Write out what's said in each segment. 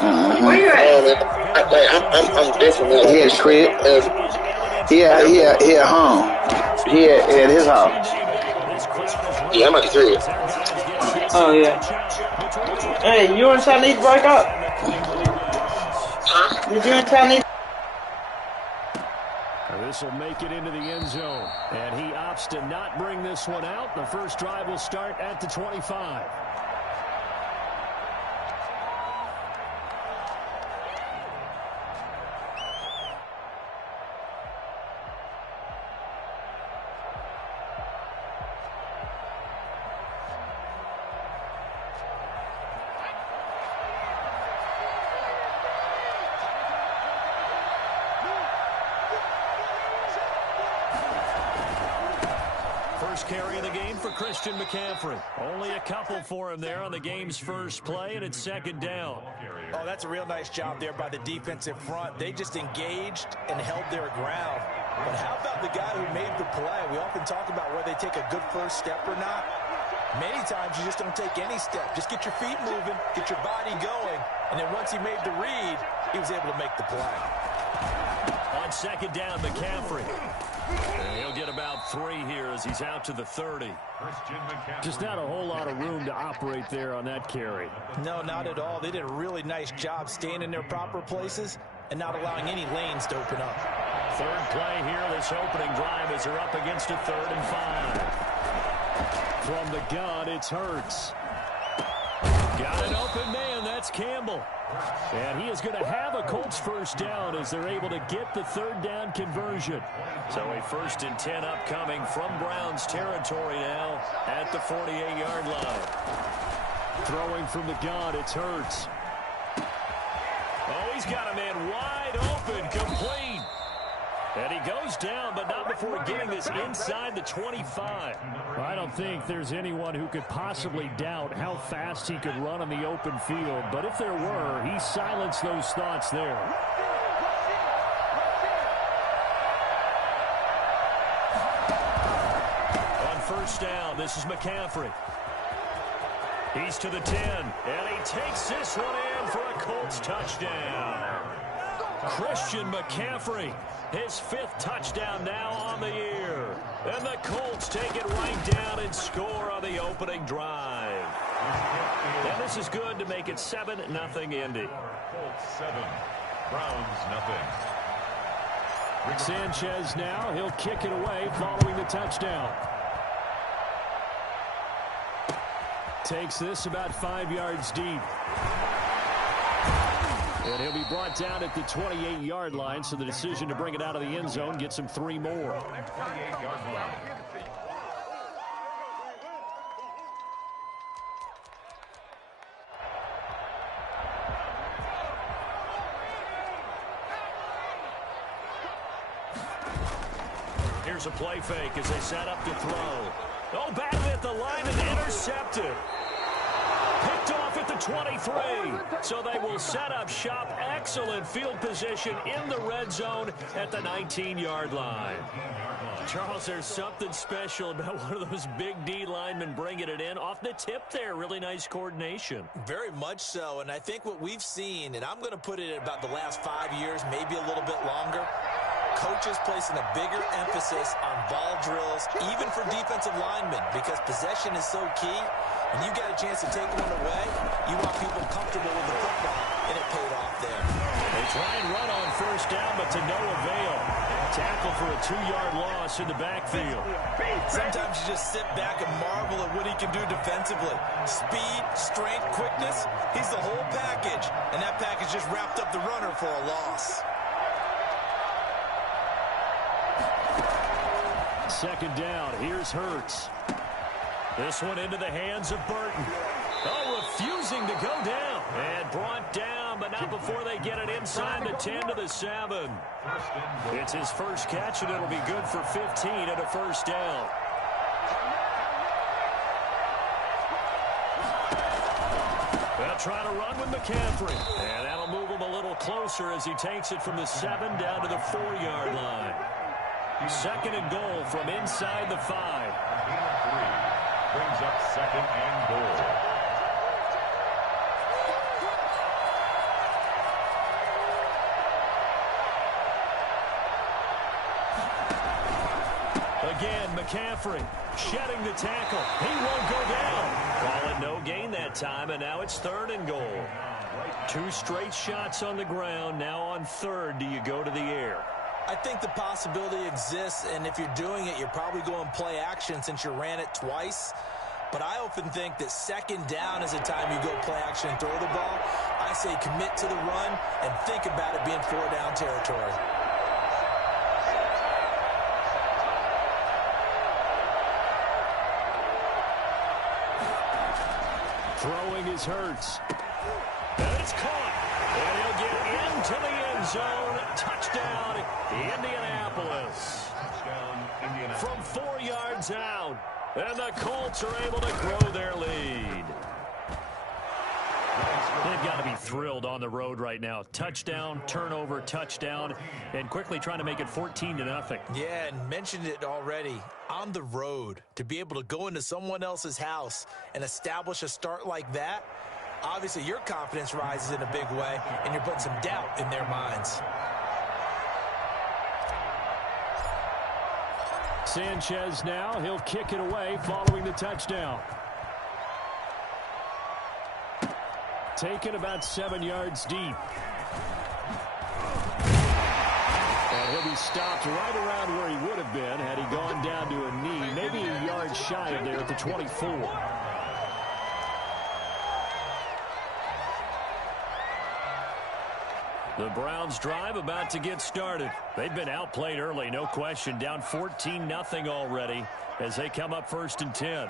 Where you at? I'm different. He at his crib. He at home. He at his house. Yeah, I'm at the crib. Oh, yeah. Hey, you and Chinese break up? Huh? Did you and Chinese? This will make it into the end zone. And he opts to not bring this one out. The first drive will start at the 25. Carry of the game for Christian McCaffrey. Only a couple for him there on the game's first play, and it's second down. Oh, that's a real nice job there by the defensive front. They just engaged and held their ground. But how about the guy who made the play? We often talk about whether they take a good first step or not. Many times you just don't take any step. Just get your feet moving, get your body going, and then once he made the read, he was able to make the play. On second down, McCaffrey. And he'll get about 3 here as he's out to the 30. Just not a whole lot of room to operate there on that carry. No, not at all. They did a really nice job staying in their proper places and not allowing any lanes to open up. Third play here, this opening drive as they're up against a 3rd and 5. From the gun, it's Hurts. Got an open man, that's Campbell. And he is going to have a Colts first down as they're able to get the 3rd down conversion. So a 1st and 10 upcoming from Browns territory now at the 48-yard line. Throwing from the gun, it's Hurts. Oh, he's got a man wide open, complete. And he goes down, but not before getting this inside the 25. I don't think there's anyone who could possibly doubt how fast he could run on the open field. But if there were, he silenced those thoughts there. On first down, this is McCaffrey. He's to the 10, and he takes this one in for a Colts touchdown. Christian McCaffrey, his 5th touchdown now on the year. And the Colts take it right down and score on the opening drive. And this is good to make it 7-0 Indy. Colts 7, Browns 0. Sanchez now, he'll kick it away following the touchdown. Takes this about 5 yards deep. And he'll be brought down at the 28-yard line, so the decision to bring it out of the end zone gets him 3 more. Here's a play fake as they set up to throw. Oh, batted at the line and intercepted. Picked off at the 23. So they will set up shop. Excellent field position in the red zone at the 19-yard line. Charles, there's something special about one of those big D linemen bringing it in off the tip there. Really nice coordination. Very much so, and I think what we've seen, and I'm going to put it at about the last 5 years, maybe a little bit longer, coaches placing a bigger emphasis on ball drills, even for defensive linemen, because possession is so key. When you got a chance to take one away, you want people comfortable with the football, and it paid off there. They try and run on first down, but to no avail. Tackle for a 2-yard loss in the backfield. Sometimes you just sit back and marvel at what he can do defensively. Speed, strength, quickness, he's the whole package, and that package just wrapped up the runner for a loss. Second down, here's Hurts. This one into the hands of Burton. Oh, refusing to go down. And brought down, but not before they get it inside the 10 to the 7. It's his first catch, and it'll be good for 15 and a first down. They'll try to run with McCaffrey. And that'll move him a little closer as he takes it from the 7 down to the 4-yard line. Second and goal from inside the 5. Brings up second and goal. McCaffrey shedding the tackle. He won't go down. Call it no gain that time, and now it's 3rd and goal. 2 straight shots on the ground. Now on 3rd, do you go to the air? I think the possibility exists, and if you're doing it, you're probably going play action since you ran it twice. But I often think that 2nd down is the time you go play action and throw the ball. I say commit to the run and think about it being 4-down territory. Throwing is Hurts. And it's caught. And he'll get into the end zone. Touchdown, Indianapolis. From 4 yards out. And the Colts are able to grow their lead. They've got to be thrilled on the road right now. Touchdown, turnover, touchdown, and quickly trying to make it 14-0. Yeah, and mentioned it already. On the road, to be able to go into someone else's house and establish a start like that, obviously your confidence rises in a big way, and you're putting some doubt in their minds. Sanchez now, he'll kick it away following the touchdown. Taken about 7 yards deep. And he'll be stopped right around where he would have been had he gone down to a knee, maybe a yard shy of there at the 24. The Browns drive about to get started. They've been outplayed early, no question. Down 14-0 already as they come up 1st and 10.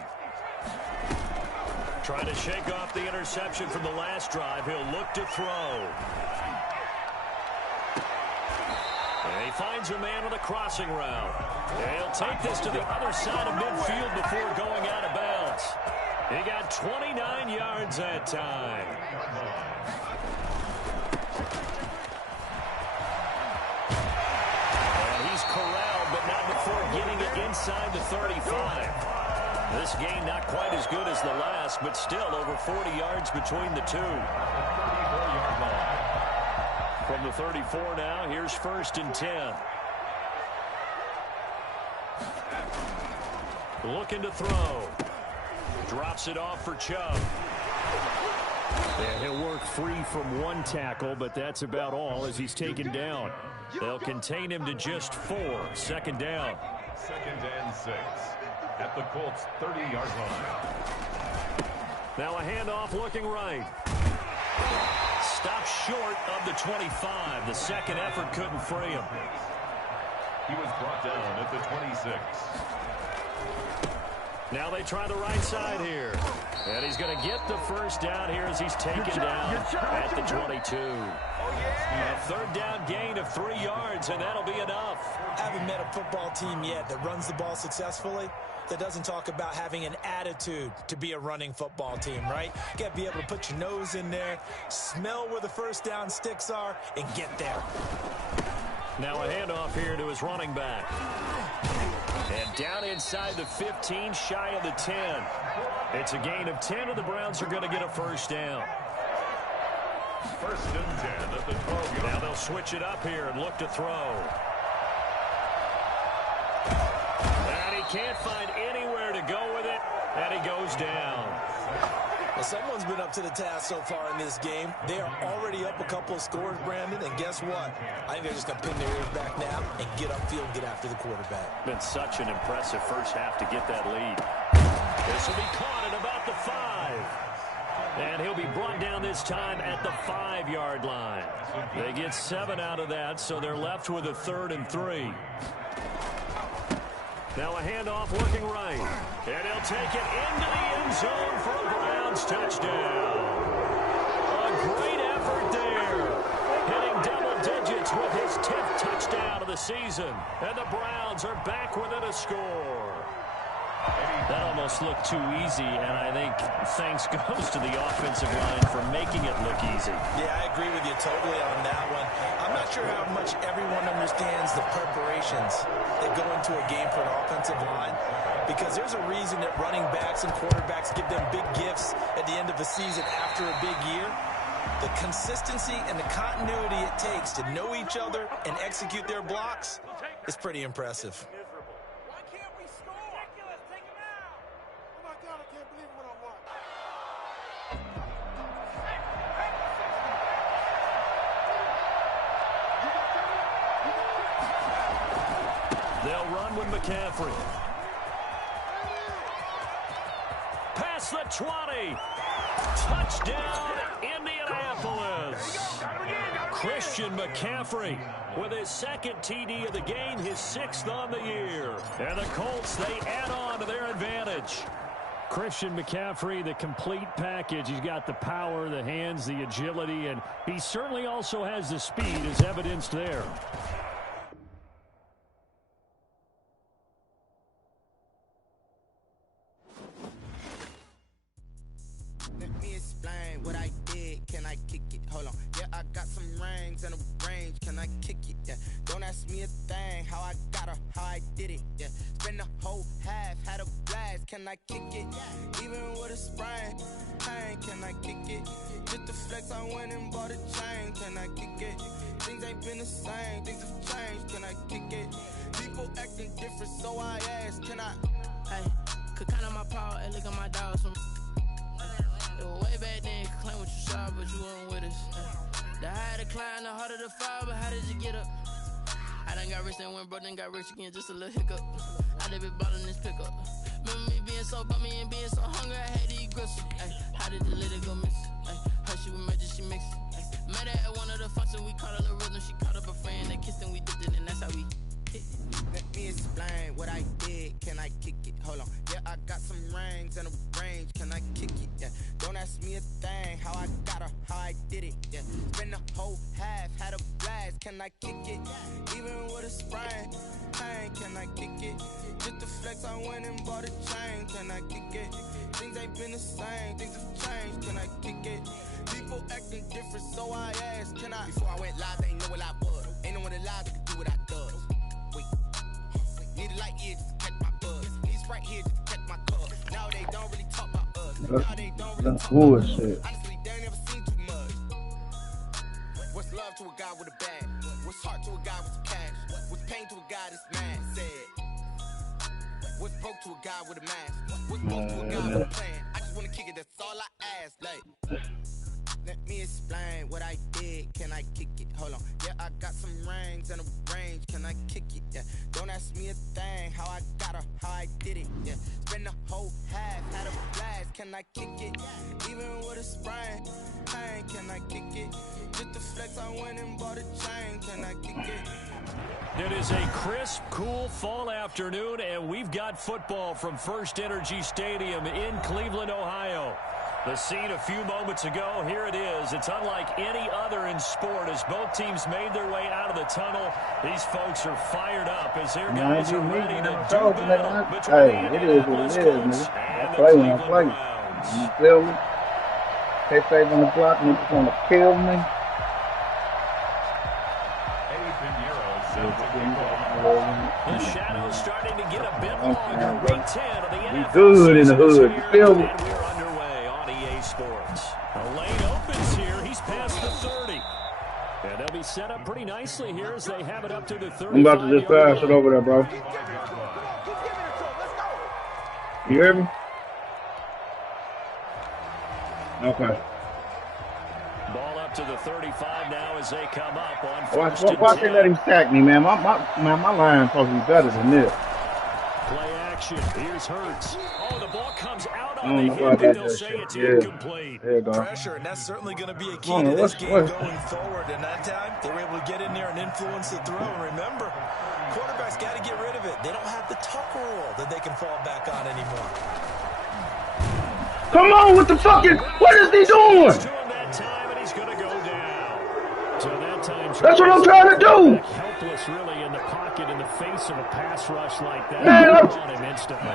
Trying to shake off the interception from the last drive. He'll look to throw. And he finds a man with a crossing route. And he'll take this to the other side of midfield before going out of bounds. He got 29 yards that time. Corralled, but not before getting it inside the 35. This game not quite as good as the last, but still over 40 yards between the two. From the 34 now, here's 1st and 10. Looking to throw. Drops it off for Chubb. And he'll work free from 1 tackle, but that's about all as he's taken down. They'll contain him to just 4. 2nd down. 2nd and 6 at the Colts 30-yard line. Now a handoff looking right. Stopped short of the 25. The second effort couldn't free him. He was brought down at the 26. Now they try the right side here. And he's going to get the 1st down here as he's taken down at the 22. A 3rd down gain of 3 yards, and that'll be enough. I haven't met a football team yet that runs the ball successfully that doesn't talk about having an attitude to be a running football team, right? You got to be able to put your nose in there, smell where the 1st down sticks are, and get there. Now a handoff here to his running back. And down inside the 15, shy of the 10. It's a gain of 10, and the Browns are going to get a 1st down. 1st and 10 at the 12. Now they'll switch it up here and look to throw. And he can't find anywhere to go with it, and he goes down. Well, someone's been up to the task so far in this game. They are already up a couple of scores, Brandon, and guess what? I think they're just going to pin their ears back now and get upfield and get after the quarterback. Been such an impressive first half to get that lead. This will be caught at about the 5. And he'll be brought down this time at the 5-yard line. They get 7 out of that, so they're left with a 3rd and 3. Now a handoff looking right. And he'll take it into the end zone for a Browns touchdown. A great effort there. Hitting double digits with his 10th touchdown of the season. And the Browns are back within a score. That almost looked too easy, and I think thanks goes to the offensive line for making it look easy. Yeah, I agree with you totally on that one. I'm not sure how much everyone understands the preparations that go into a game for an offensive line, because there's a reason that running backs and quarterbacks give them big gifts at the end of the season after a big year. The consistency and the continuity it takes to know each other and execute their blocks is pretty impressive. They'll run with McCaffrey. Past the 20. Touchdown, Indianapolis. Christian McCaffrey with his second TD of the game, his 6th on the year. And the Colts, they add on to their advantage. Christian McCaffrey, the complete package. He's got the power, the hands, the agility, and he certainly also has the speed as evidenced there. Let me explain what I did. Can I kick it? Hold on. Yeah, I got some rings and a range. Can I kick it? Yeah. Don't ask me a thing. How I got her, how I did it. Yeah. Spend the whole half, had a blast. Can I kick it? Even with a sprain. Pain, can I kick it? Just the flex, I went and bought a chain. Can I kick it? Things ain't been the same. Things have changed. Can I kick it? People acting different, so I ask. Can I? Hey, could count on my power and look at my dogs from. Way back then, you could claim what you saw, but you weren't with us. The higher the climb, the harder the fall, but how did you get up? I done got rich, then went broke, then got rich again, just a little hiccup. I done been ballin' this pickup. Remember me being so bummy and being so hungry, I had to eat gristle. How did the lady go miss? Her she was magic, she mixed. Met her at one of the functions, we caught her the rhythm, she caught up a friend, they kissed and we dipped it, and that's how we hit. Let me explain what I did. Can I kick it? Hold on. Yeah, I got some rings and a range. Can I kick it? Yeah. Don't ask me a thing. How I got her, how I did it. Yeah. Spend the whole half, had a blast. Can I kick it? Even with a sprain. Pain, can I kick it? Just the flex, I went and bought a chain. Can I kick it? Things ain't been the same. Things have changed. Can I kick it? People acting different, so I asked. Can I? Before I went live, they ain't know what I was. Ain't no one alive that could do what I does. Need a light here just to catch my buzz. Need Sprite here just to catch my cup. Now they don't really talk about us. Now they don't really talk about us. Honestly, they ain't never seen too much. What's love to a guy with a bag? What's heart to a guy with some cash? What's pain to a guy that's mad? Said. What's broke to a guy with a mask? What's broke to a guy with a plan? I just wanna kick it, that's all I ask. Like, let me explain what I did. Can I kick it? Hold on. Yeah, I got some rings and a range. Can I kick it? Yeah. Don't ask me a thing. How I got her, how I did it. Yeah. Spend the whole half, had a blast. Can I kick it? Even with a sprain. Pain, can I kick it? Just the flex, I went and bought a chain. Can I kick it? It is a crisp, cool fall afternoon, and we've got football from First Energy Stadium in Cleveland, Ohio. The scene a few moments ago, here it is. It's unlike any other in sport as both teams made their way out of the tunnel. These folks are fired up as their guys are ready to do battle between hey, it is what it is, man. I play when I play. You feel me? They say on the block, and it's gonna kill me. The shadow's starting to get a bit longer. Week 10 of the NFL. We good in the hood. You feel me? And we're underway on EA Sports. The lane opens here. He's past the 30. And they'll be set up pretty nicely here as they have it up to the 30. I'm about to just pass it over there, bro. You hear me? Okay. Ball up to the 35 now as they come up on Watch first and they 10. let him sack me, man. My line's supposed to be better than this. Play action. Here's Hurts. Oh, the ball comes out I on don't the know hip, about and that they'll say shit. it's Yeah. incomplete. There you go. Pressure, and that's certainly going to be a key Oh, to this what's- game what- going forward. And that time, they were able to get in there and influence the throw. And remember, quarterbacks got to get rid of it. They don't have the tuck rule that they can fall back on anymore. Come on with the fucking. What is he doing? To him that time, and he's going to go down. So that time, That's what I'm trying to do. helpless, really, in the pocket in the face of a pass rush like that. Man, I'm- on him instantly.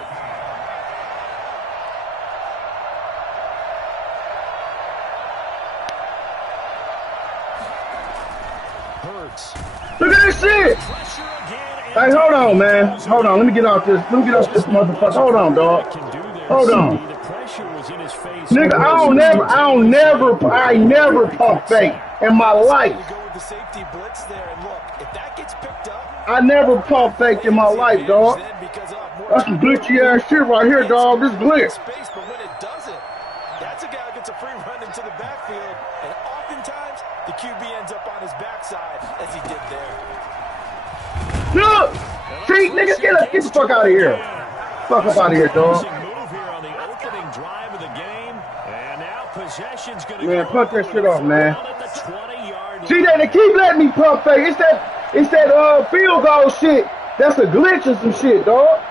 Hurts. Look at this shit. Pressure again. Hey, hold on, man. Hold on. Let me get off this. Let me get off this motherfucker. Hold on, dog. Hold on. The pressure was in his face. Nigga, I never pump fake in my life. You go with the safety blitz there, and look, if that gets picked up, I never pump fake in my life, dog. then because That's some glitchy ass shit right here, dog. This glitch. space, but when it doesn't, that's a guy who gets a free run into the backfield, and oftentimes the QB ends up on his backside as he did there. Look! See, nigga, get the fuck out of here. Fuck up out of here, dog. Man, pump that shit off, man. See that they keep letting me pump fake. It's that field goal shit. That's a glitch or some shit, dog.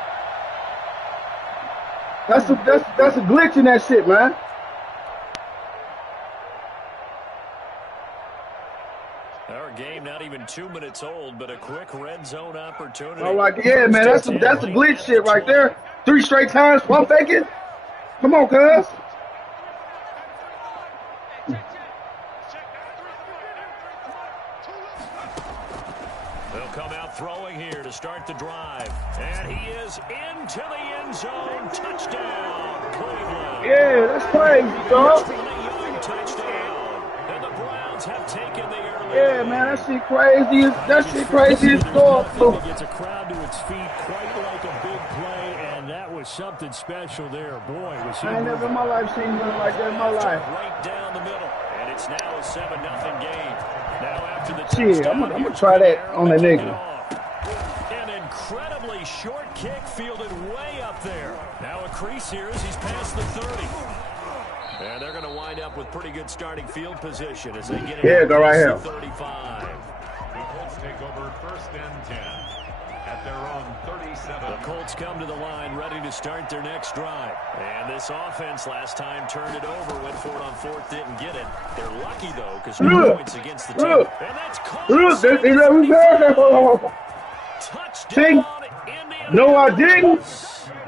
That's a glitch in that shit, man. Our game not even 2 minutes old, but a quick red zone opportunity. All right, yeah, man, that's a glitch shit right there. 3 straight times pump faking. Come on, cuz. Throwing here to start the drive. And he is into the end zone. Touchdown, Cleveland. Yeah, that's crazy, dog. Touchdown. And the Browns have taken the early. Yeah, man, that shit crazy. That shit crazy as fuck. He gets a crowd to its feet quite like a big play, and that was something special there. Boy, was he. I ain't never in my life seen nothing like that in my life. Right down the middle. And it's now a 7-0 game. Now after the shit, I'm gonna try that on the nigga. Incredibly short kick fielded way up there. Now a crease here as he's past the 30. And they're going to wind up with pretty good starting field position as they get it. Go right here. 35. The Colts take over 1st and 10 at their own 37. The Colts come to the line ready to start their next drive. And this offense last time turned it over, went for it on 4th, didn't get it. They're lucky, though, because 2 points against the team. And that's See? No, I didn't.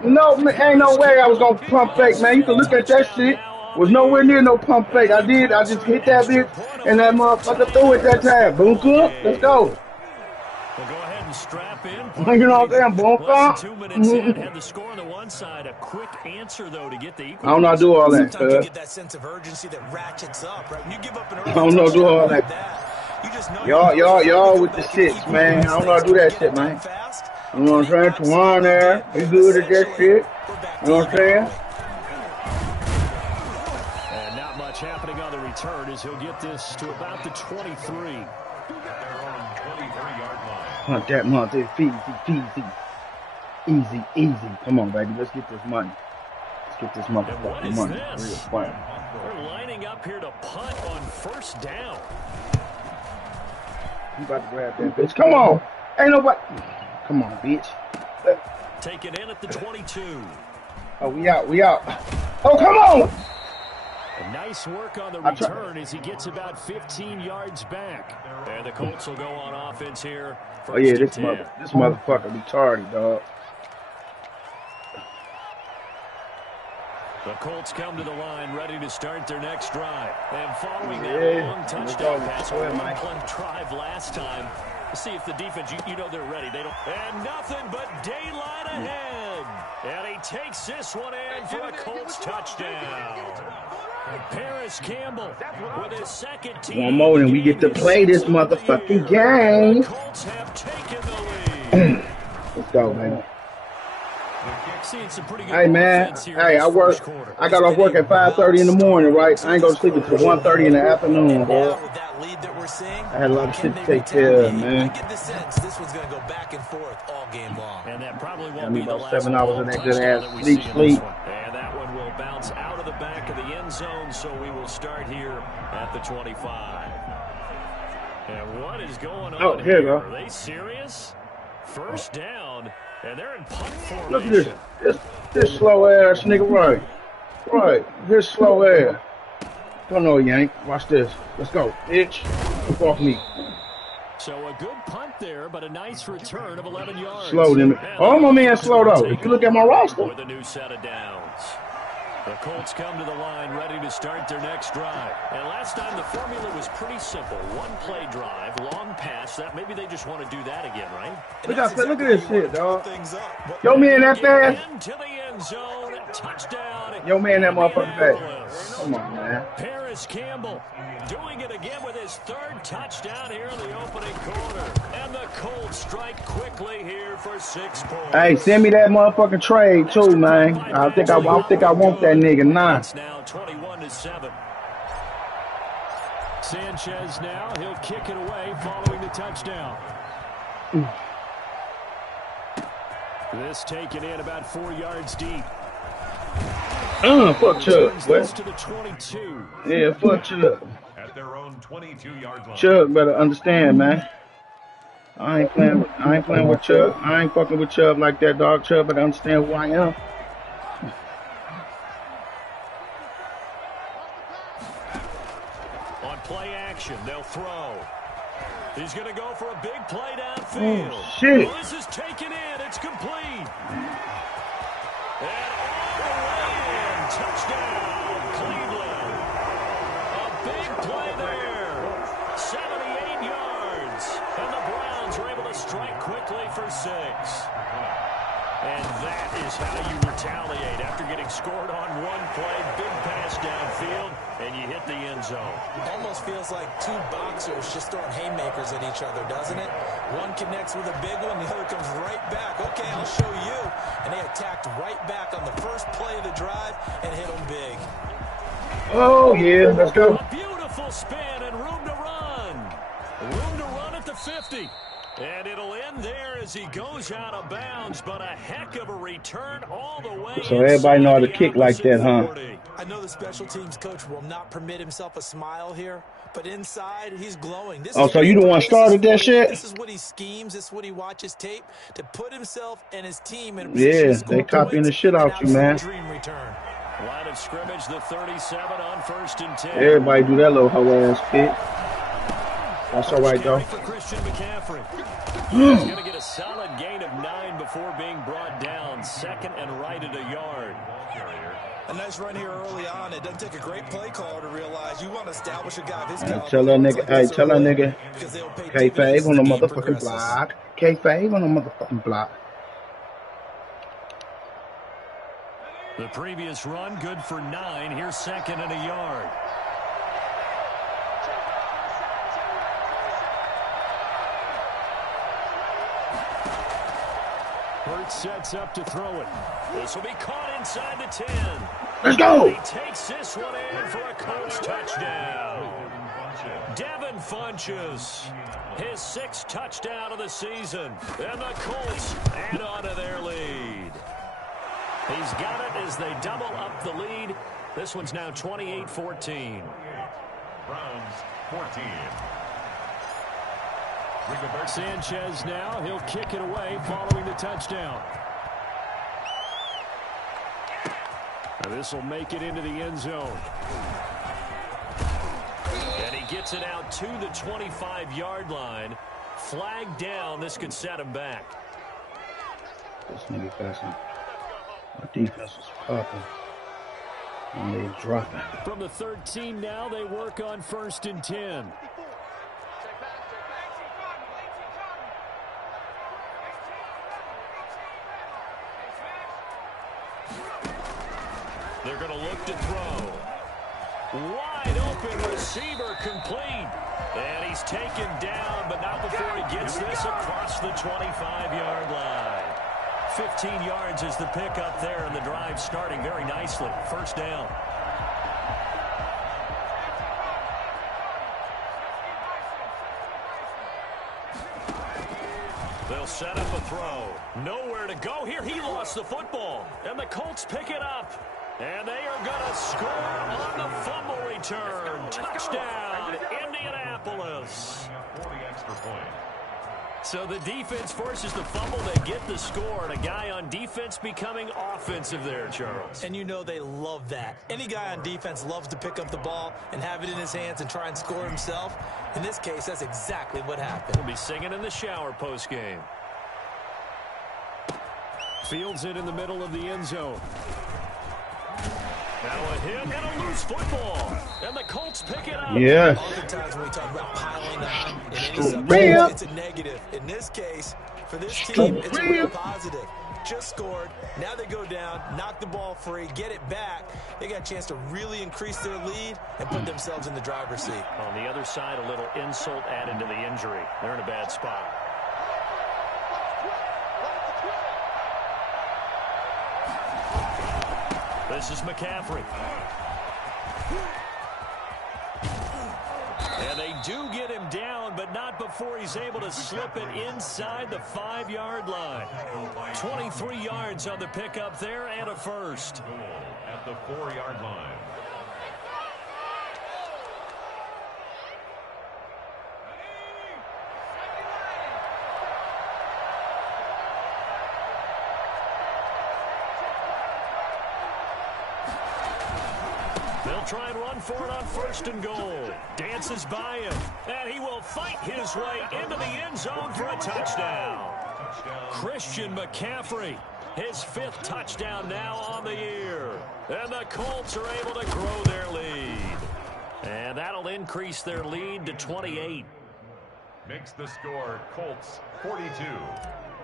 No, ain't no way I was gonna pump fake, man. You can look at that shit. Was nowhere near no pump fake. I did. I just hit that bitch, and that motherfucker threw it that time. Boom, cool. Let's go. We'll go ahead and strap in. You know what I'm saying? Boom, Less than 2 minutes in, had the score on the one side. A quick answer, though, to get the equal. I don't know how to do all that, Sometimes you get that sense of urgency that ratchets up, right? When you give up an early I don't know how to do all that. You just know Y'all with the shits, man. I don't know how to do that shit, man. You know what I'm saying? Tawan there. He good at that shit. You know what I'm saying? And not much happening on the return as he'll get this to about the 23. Hunt that month. Easy. Come on, baby. Let's get this money. Let's get this motherfucking money. Real fire. We're lining up here to punt on 1st down. You about to grab that bitch. Come on. Ain't nobody. Come on, bitch. Take it in at the 22. Oh, we out. Oh, come on. A nice work on the return as he gets about 15 yards back. And the Colts will go on offense here. Oh, yeah, this motherfucker retarded, dog. The Colts come to the line ready to start their next drive. And following that long touchdown pass, a one-play drive last time. See if the defense, you know they're ready. They don't. And nothing but daylight ahead. And he takes this one in for a Colts touchdown. Paris Campbell with his second team. One more and we get to play this motherfucking game. The Colts have taken the lead. Let's go, man. Hey, man. Hey, I got off work at 5:30 in the morning, right? I ain't gonna sleep until 1:30 in the afternoon, bro. I had a lot of shit to take care of, man. I get the sense this one's going to go back and forth all game long. And that probably Got won't me be the about last 7 hours of that good ass sleep. And that one will bounce out of the back of the end zone, so we will start here at the 25. And what is going on Oh, here you go. Are they serious? First down, and they're in punt formation. Look at this slow ass nigga, right. This slow ass. Don't know, Yank. Watch this. Let's go, bitch. Look off me. So a good punt there, but a nice return of 11 yards. Slow them. Oh, my man, slow though. If you look at my roster. With a new set of downs. The Colts come to the line ready to start their next drive. And last time the formula was pretty simple. One play drive, long pass. That maybe they just want to do that again, right? Look at this shit, dog. Yo, man, that fast. Into the end zone, touchdown. Yo, man, that motherfucker fast. Come on, man. Paris Campbell doing it again with his 3rd touchdown here in the opening quarter. And the Colts strike quickly here for 6 points. Hey, send me that motherfucking trade too, man. I think I want that nigga now. It's now 21-7. Sanchez now, he'll kick it away following the touchdown. This taken in about 4 yards deep. Fuck Chuck. To the 22. Yeah, fuck Chuck. At their own 22-yard line. Chuck better understand, man. I ain't playing with Chuck. I ain't fucking with Chubb like that, dog. Chubb better understand who I am. On play action, they'll throw. He's going to go for a big play downfield. Oh, shit. Well, this is taken in. It's complete. And all the way in. Touchdown, Cleveland. A big play there. 78 yards. And the Browns are able to strike quickly for 6. And that is how you retaliate after getting scored on one play. Big pass downfield, and you hit the end zone. Almost feels like two boxers just throwing haymakers at each other, doesn't it? One connects with a big one, the other comes right back. Okay, I'll show you. And they attacked right back on the first play of the drive and hit them big. Oh, yeah, let's go. A beautiful spin and room to run. Room to run at the 50. And it'll end there as he goes out of bounds, but a heck of a return all the way. So everybody know how to kick like that, huh? I know the special teams coach will not permit himself a smile here, but inside he's glowing. This so you the one started that shit? This is what he schemes. This is what he watches tape to put himself and his team in a position to score they copying the shit out you, man. Dream return. Line of scrimmage, the 37 on 1st and 10. Everybody do that little hoe ass kick. That's all right, though. For Christian McCaffrey. He's going to get a solid gain of 9 before being brought down. Second and right at a yard. A nice run here early on. It doesn't take a great play caller to realize you want to establish a guy of his caliber. Tell that nigga, K-Fave on the motherfucking block. K-Fave on the motherfucking block. The previous run, good for 9. Here's second and a yard. Hurts sets up to throw it. This will be caught inside the 10. Let's go. He takes this one in for a Colts touchdown. Devin Funchess, his 6th touchdown of the season. And the Colts add on to their lead. He's got it as they double up the lead. This one's now 28-14. Browns 14. Sanchez now, he'll kick it away following the touchdown. And this will make it into the end zone. And he gets it out to the 25-yard line. Flag down, this could set him back. This nigga passing. Our defense is popping. And they dropping. From the 13 now, they work on 1st and 10. They're going to look to throw. Wide open receiver complete. And he's taken down, but not before he gets this across the 25-yard line. 15 yards is the pickup there, and the drive starting very nicely. First down. They'll set up a throw. Nowhere to go here. He lost the football. And the Colts pick it up. And they are going to score on the fumble return. Touchdown, Indianapolis. 40 extra point. So the defense forces the fumble. They get the score. And a guy on defense becoming offensive there, Charles. And you know they love that. Any guy on defense loves to pick up the ball and have it in his hands and try and score himself. In this case, that's exactly what happened. We'll be singing in the shower postgame. Fields it in the middle of the end zone. Now a hit and a loose football. And the Colts pick it up. Yes. Oftentimes when we talk about piling on in any subject, it's a negative. In this case, for this team, it's a real positive. Just scored. Now they go down, knock the ball free, get it back. They got a chance to really increase their lead and put themselves in the driver's seat. On the other side, a little insult added to the injury. They're in a bad spot. This is McCaffrey. do get him down, but not before he's able to slip it inside the 5-yard line. 23 yards on the pickup there and a first. Goal at the 4-yard line. They'll try and run for it on 1st and goal. Dances by him, and he will fight his way into the end zone for a touchdown. Christian McCaffrey, his 5th touchdown now on the year. And the Colts are able to grow their lead. And that'll increase their lead to 28. Makes the score Colts 42,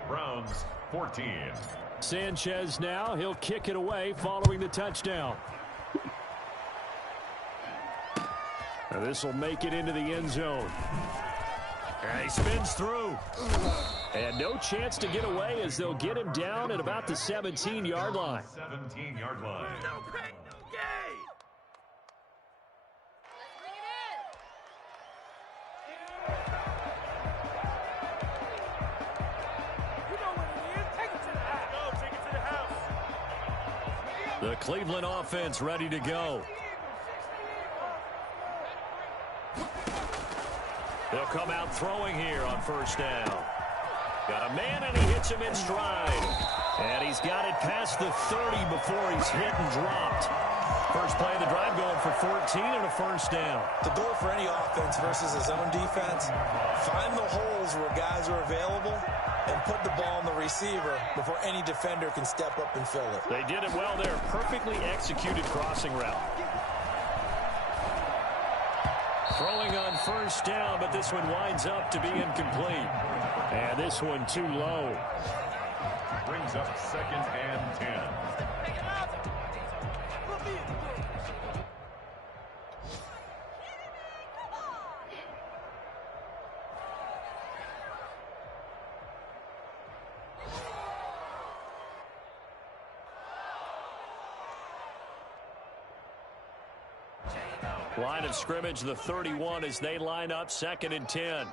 Browns 14. Sanchez now, he'll kick it away following the touchdown. And this will make it into the end zone. And he spins through. And no chance to get away as they'll get him down at about the 17-yard line. 17-yard line. No pain, no gain. You know what it is. Take it to the house. Go, take it to the house. The Cleveland offense ready to go. They'll come out throwing here on 1st down. Got a man, and he hits him in stride. And he's got it past the 30 before he's hit and dropped. First play of the drive going for 14 and a 1st down. The goal for any offense versus his own defense, find the holes where guys are available and put the ball on the receiver before any defender can step up and fill it. They did it well there. Perfectly executed crossing route. Throwing on 1st down, but this one winds up to be incomplete. And this one too low. Brings up 2nd and 10. Line of scrimmage, the 31 as they line up 2nd and 10.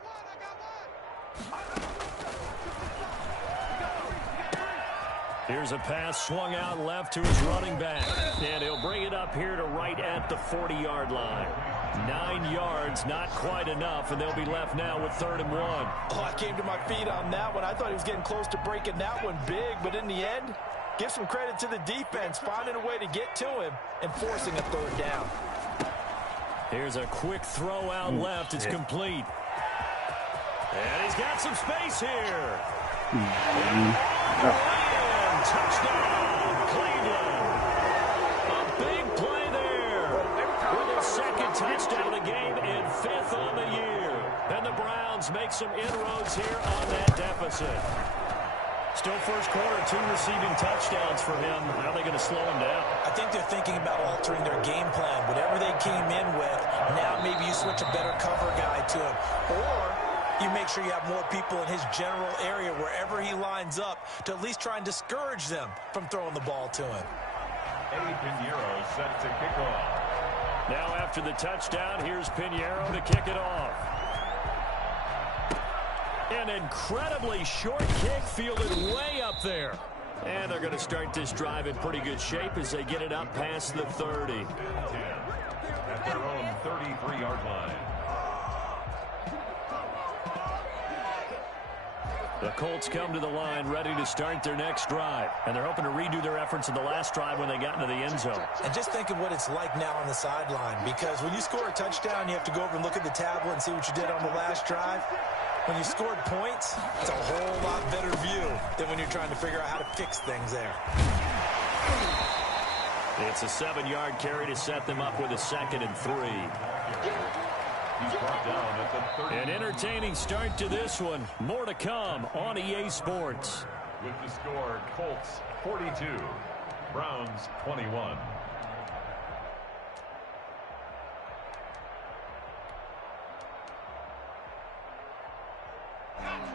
Here's a pass swung out left to his running back. And he'll bring it up here to right at the 40-yard line. 9 yards, not quite enough, and they'll be left now with 3rd and 1. Oh, I came to my feet on that one. I thought he was getting close to breaking that one big, but in the end, give some credit to the defense, finding a way to get to him and forcing a 3rd down. Here's a quick throw out left. It's complete. And he's got some space here. Touchdown, Cleveland. A big play there. With their 2nd touchdown of the game and 5th on the year. And the Browns make some inroads here on that deficit. Still first quarter, 2 receiving touchdowns for him. How are they going to slow him down? I think they're thinking about altering their game plan. Whatever they came in with, now maybe you switch a better cover guy to him. Or you make sure you have more people in his general area wherever he lines up to at least try and discourage them from throwing the ball to him. Eddie Pinheiro set to kick off. Now after the touchdown, here's Pinheiro to kick it off. An incredibly short kick fielded way up there. And they're going to start this drive in pretty good shape as they get it up past the 30. 10 at their own 33-yard line. The Colts come to the line ready to start their next drive. And they're hoping to redo their efforts in the last drive when they got into the end zone. And just think of what it's like now on the sideline. Because when you score a touchdown, you have to go over and look at the tablet and see what you did on the last drive. When you scored points, it's a whole lot better view than when you're trying to figure out how to fix things there. It's a 7-yard carry to set them up with a 2nd and 3. He's brought down at the 30. An entertaining start to this one. More to come on EA Sports. With the score, Colts 42, Browns 21.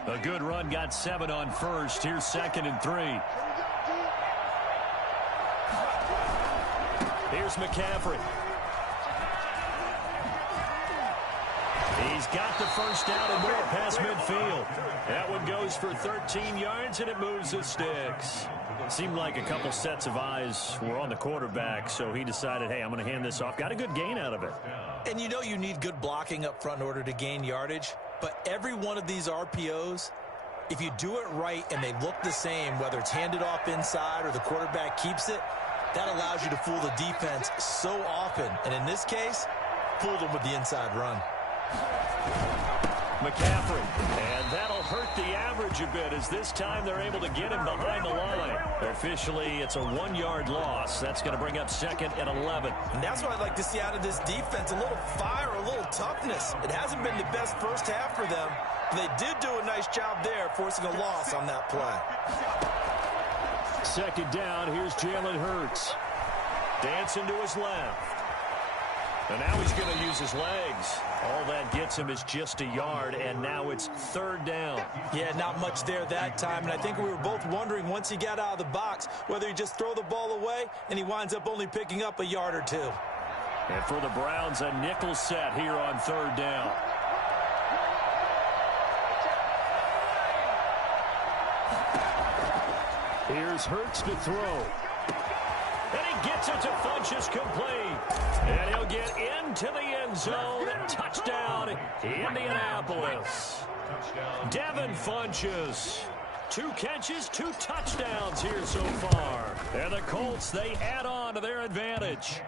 A good run, got 7 on 1st. Here's 2nd and 3. Here's McCaffrey. he's got the first down and more past midfield. That one goes for 13 yards, and it moves the sticks. Seemed like a couple sets of eyes were on the quarterback, so he decided, hey, I'm going to hand this off. Got a good gain out of it. And you know you need good blocking up front in order to gain yardage, but every one of these RPOs, if you do it right and they look the same, whether it's handed off inside or the quarterback keeps it, that allows you to fool the defense so often. And in this case, fooled them with the inside run. McCaffrey, and that'll hurt the average a bit as this time they're able to get him behind the line. Officially, it's a 1-yard loss. That's going to bring up 2nd and 11. And that's what I'd like to see out of this defense, a little fire, a little toughness. It hasn't been the best first half for them, but they did do a nice job there, forcing a loss on that play. 2nd down, here's Jalen Hurts. Dancing to his left. And now he's going to use his legs. All that gets him is just a yard, and now it's 3rd down. Yeah, not much there that time, and I think we were both wondering once he got out of the box whether he just throw the ball away, and he winds up only picking up a yard or 2. And for the Browns, a nickel set here on 3rd down. Here's Hurts to throw. And he gets it to Funchess complete. And he'll get into the end zone. Touchdown, Indianapolis. Devin Funchess. 2 catches, 2 touchdowns here so far. And the Colts, they add on to their advantage.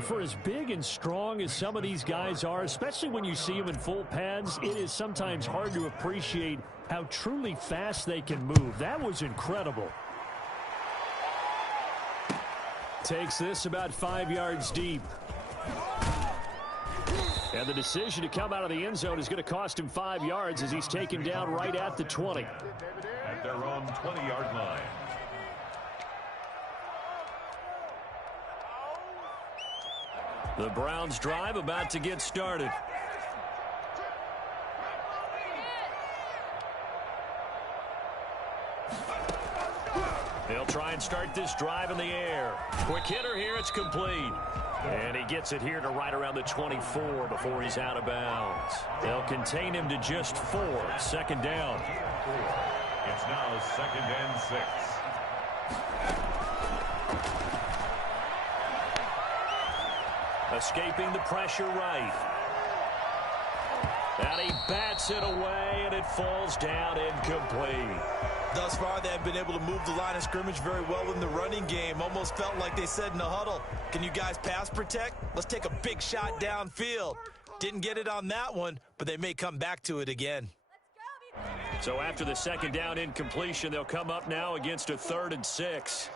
For as big and strong as some of these guys are, especially when you see them in full pads, it is sometimes hard to appreciate how truly fast they can move. That was incredible. Takes this about 5 yards deep. And the decision to come out of the end zone is going to cost him 5 yards as he's taken down right at the 20. At their own 20-yard line. The Browns drive about to get started. They'll try and start this drive in the air. Quick hitter here, it's complete. And he gets it here to right around the 24 before he's out of bounds. They'll contain him to just 4. 2nd down. It's now 2nd and 6. Escaping the pressure right. And he bats it away, and it falls down incomplete. Thus far, they have been able to move the line of scrimmage very well in the running game. Almost felt like they said in the huddle, can you guys pass protect? Let's take a big shot downfield. Didn't get it on that one, but they may come back to it again. So after the 2nd down incompletion, they'll come up now against a 3rd and 6.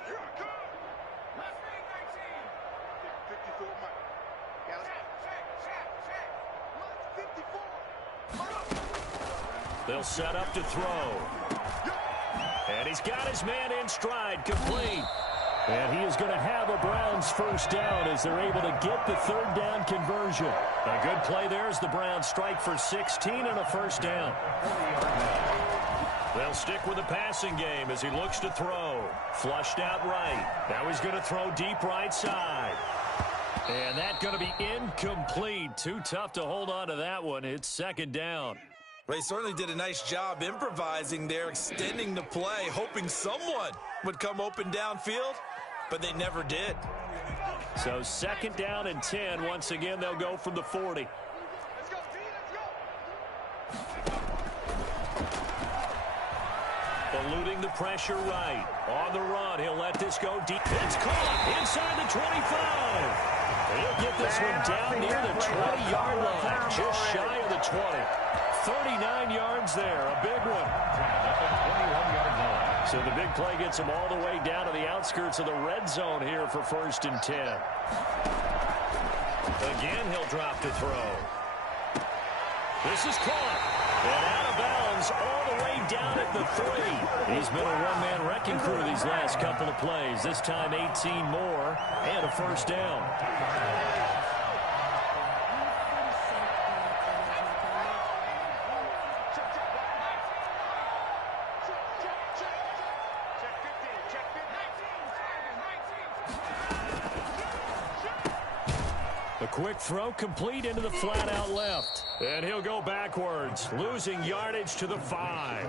They'll set up to throw. And he's got his man in stride, complete. And he is going to have a Browns first down as they're able to get the 3rd down conversion. A good play there as the Browns strike for 16 and a first down. They'll stick with the passing game as he looks to throw. Flushed out right. Now he's going to throw deep right side. And that's going to be incomplete. Too tough to hold on to that one. It's 2nd down. They certainly did a nice job improvising there, extending the play, hoping someone would come open downfield, but they never did. So 2nd down and 10. Once again, they'll go from the 40. Eluding the pressure right. On the run, he'll let this go deep. It's caught inside the 25. He'll get this one down near the 20-yard line, just shy of the 20. 39 yards there, a big one. So the big play gets him all the way down to the outskirts of the red zone here for 1st and 10. Again, he'll drop to throw. This is caught. And out of bounds all the way down at the 3. He's been a one-man wrecking crew these last couple of plays. This time 18 more and a first down. The Quick throw complete into the flat out left. And he'll go backwards, losing yardage to the 5.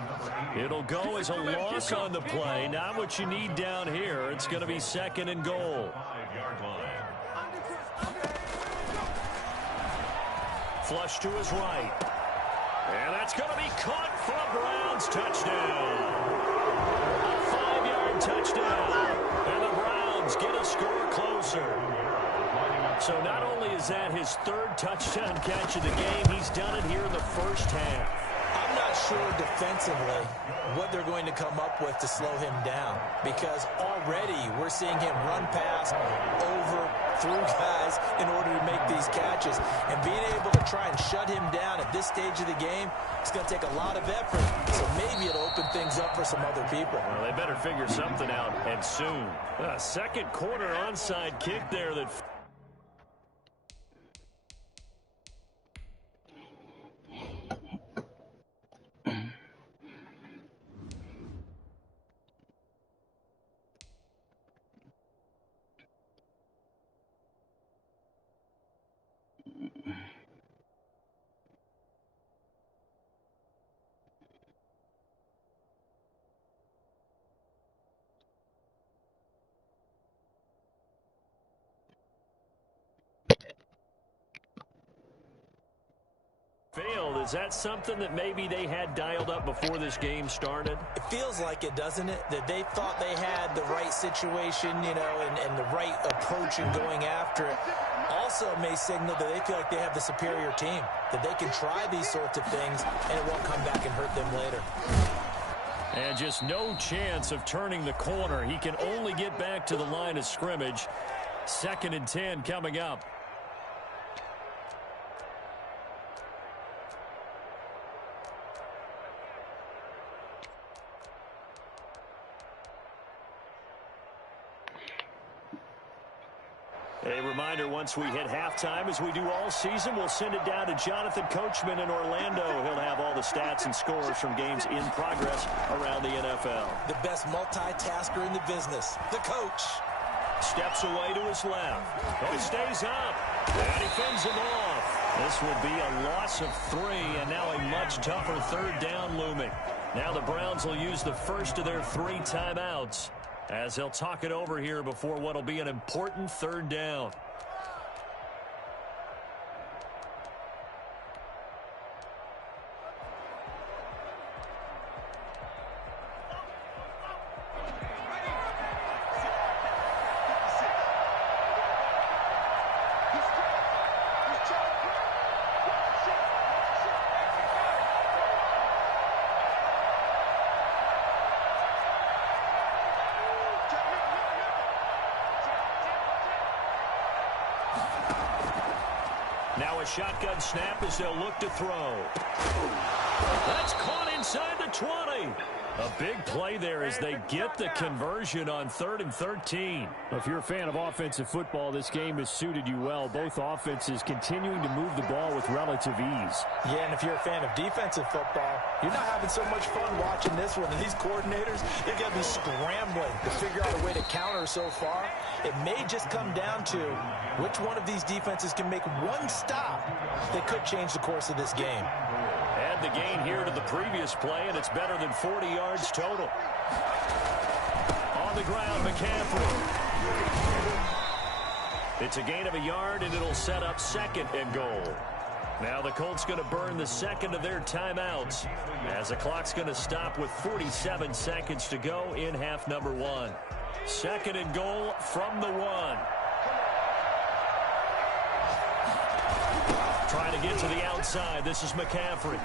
It'll go as a loss on the play. Not what you need down here. It's going to be 2nd and goal. 5-yard line. Flush to his right. And that's going to be caught for a Browns touchdown. A 5-yard touchdown. And the Browns get a score closer. So not only is that his 3rd touchdown catch of the game, he's done it here in the first half. I'm not sure defensively what they're going to come up with to slow him down, because already we're seeing him run past, over, through guys in order to make these catches. And being able to try and shut him down at this stage of the game, it's going to take a lot of effort. So maybe it'll open things up for some other people. Well, they better figure something out, and soon. A second quarter onside kick there that... failed. Is that something that maybe they had dialed up before this game started? It feels like it, doesn't it? That they thought they had the right situation, you know, and the right approach in going after it. Also may signal that they feel like they have the superior team, that they can try these sorts of things and it won't come back and hurt them later. And just no chance of turning the corner. He can only get back to the line of scrimmage. 2nd and 10 coming up. A reminder, once we hit halftime, as we do all season, we'll send it down to Jonathan Coachman in Orlando. He'll have all the stats and scores from games in progress around the NFL. The best multitasker in the business, the coach. Steps away to his left. Oh, he stays up. And he fends him off. This will be a loss of 3, and now a much tougher 3rd down looming. Now the Browns will use the first of their 3 timeouts, as they'll talk it over here before what will be an important 3rd down. Now a shotgun snap as they'll look to throw. That's caught inside the 20. A big play there as they get the conversion on 3rd and 13. If you're a fan of offensive football, this game has suited you well. Both offenses continuing to move the ball with relative ease. Yeah, and if you're a fan of defensive football, you're not having so much fun watching this one. And these coordinators, they've got to be scrambling to figure out a way to counter so far. It may just come down to which one of these defenses can make one stop that could change the course of this game. Add the gain here to the previous play, and it's better than 40 yards total. On the ground, McCaffrey. It's a gain of a yard, and it'll set up 2nd and goal. Now the Colts going to burn the 2nd of their timeouts, as the clock's going to stop with 47 seconds to go in half number 1. 2nd and goal from the 1. Trying to get to the outside. This is McCaffrey.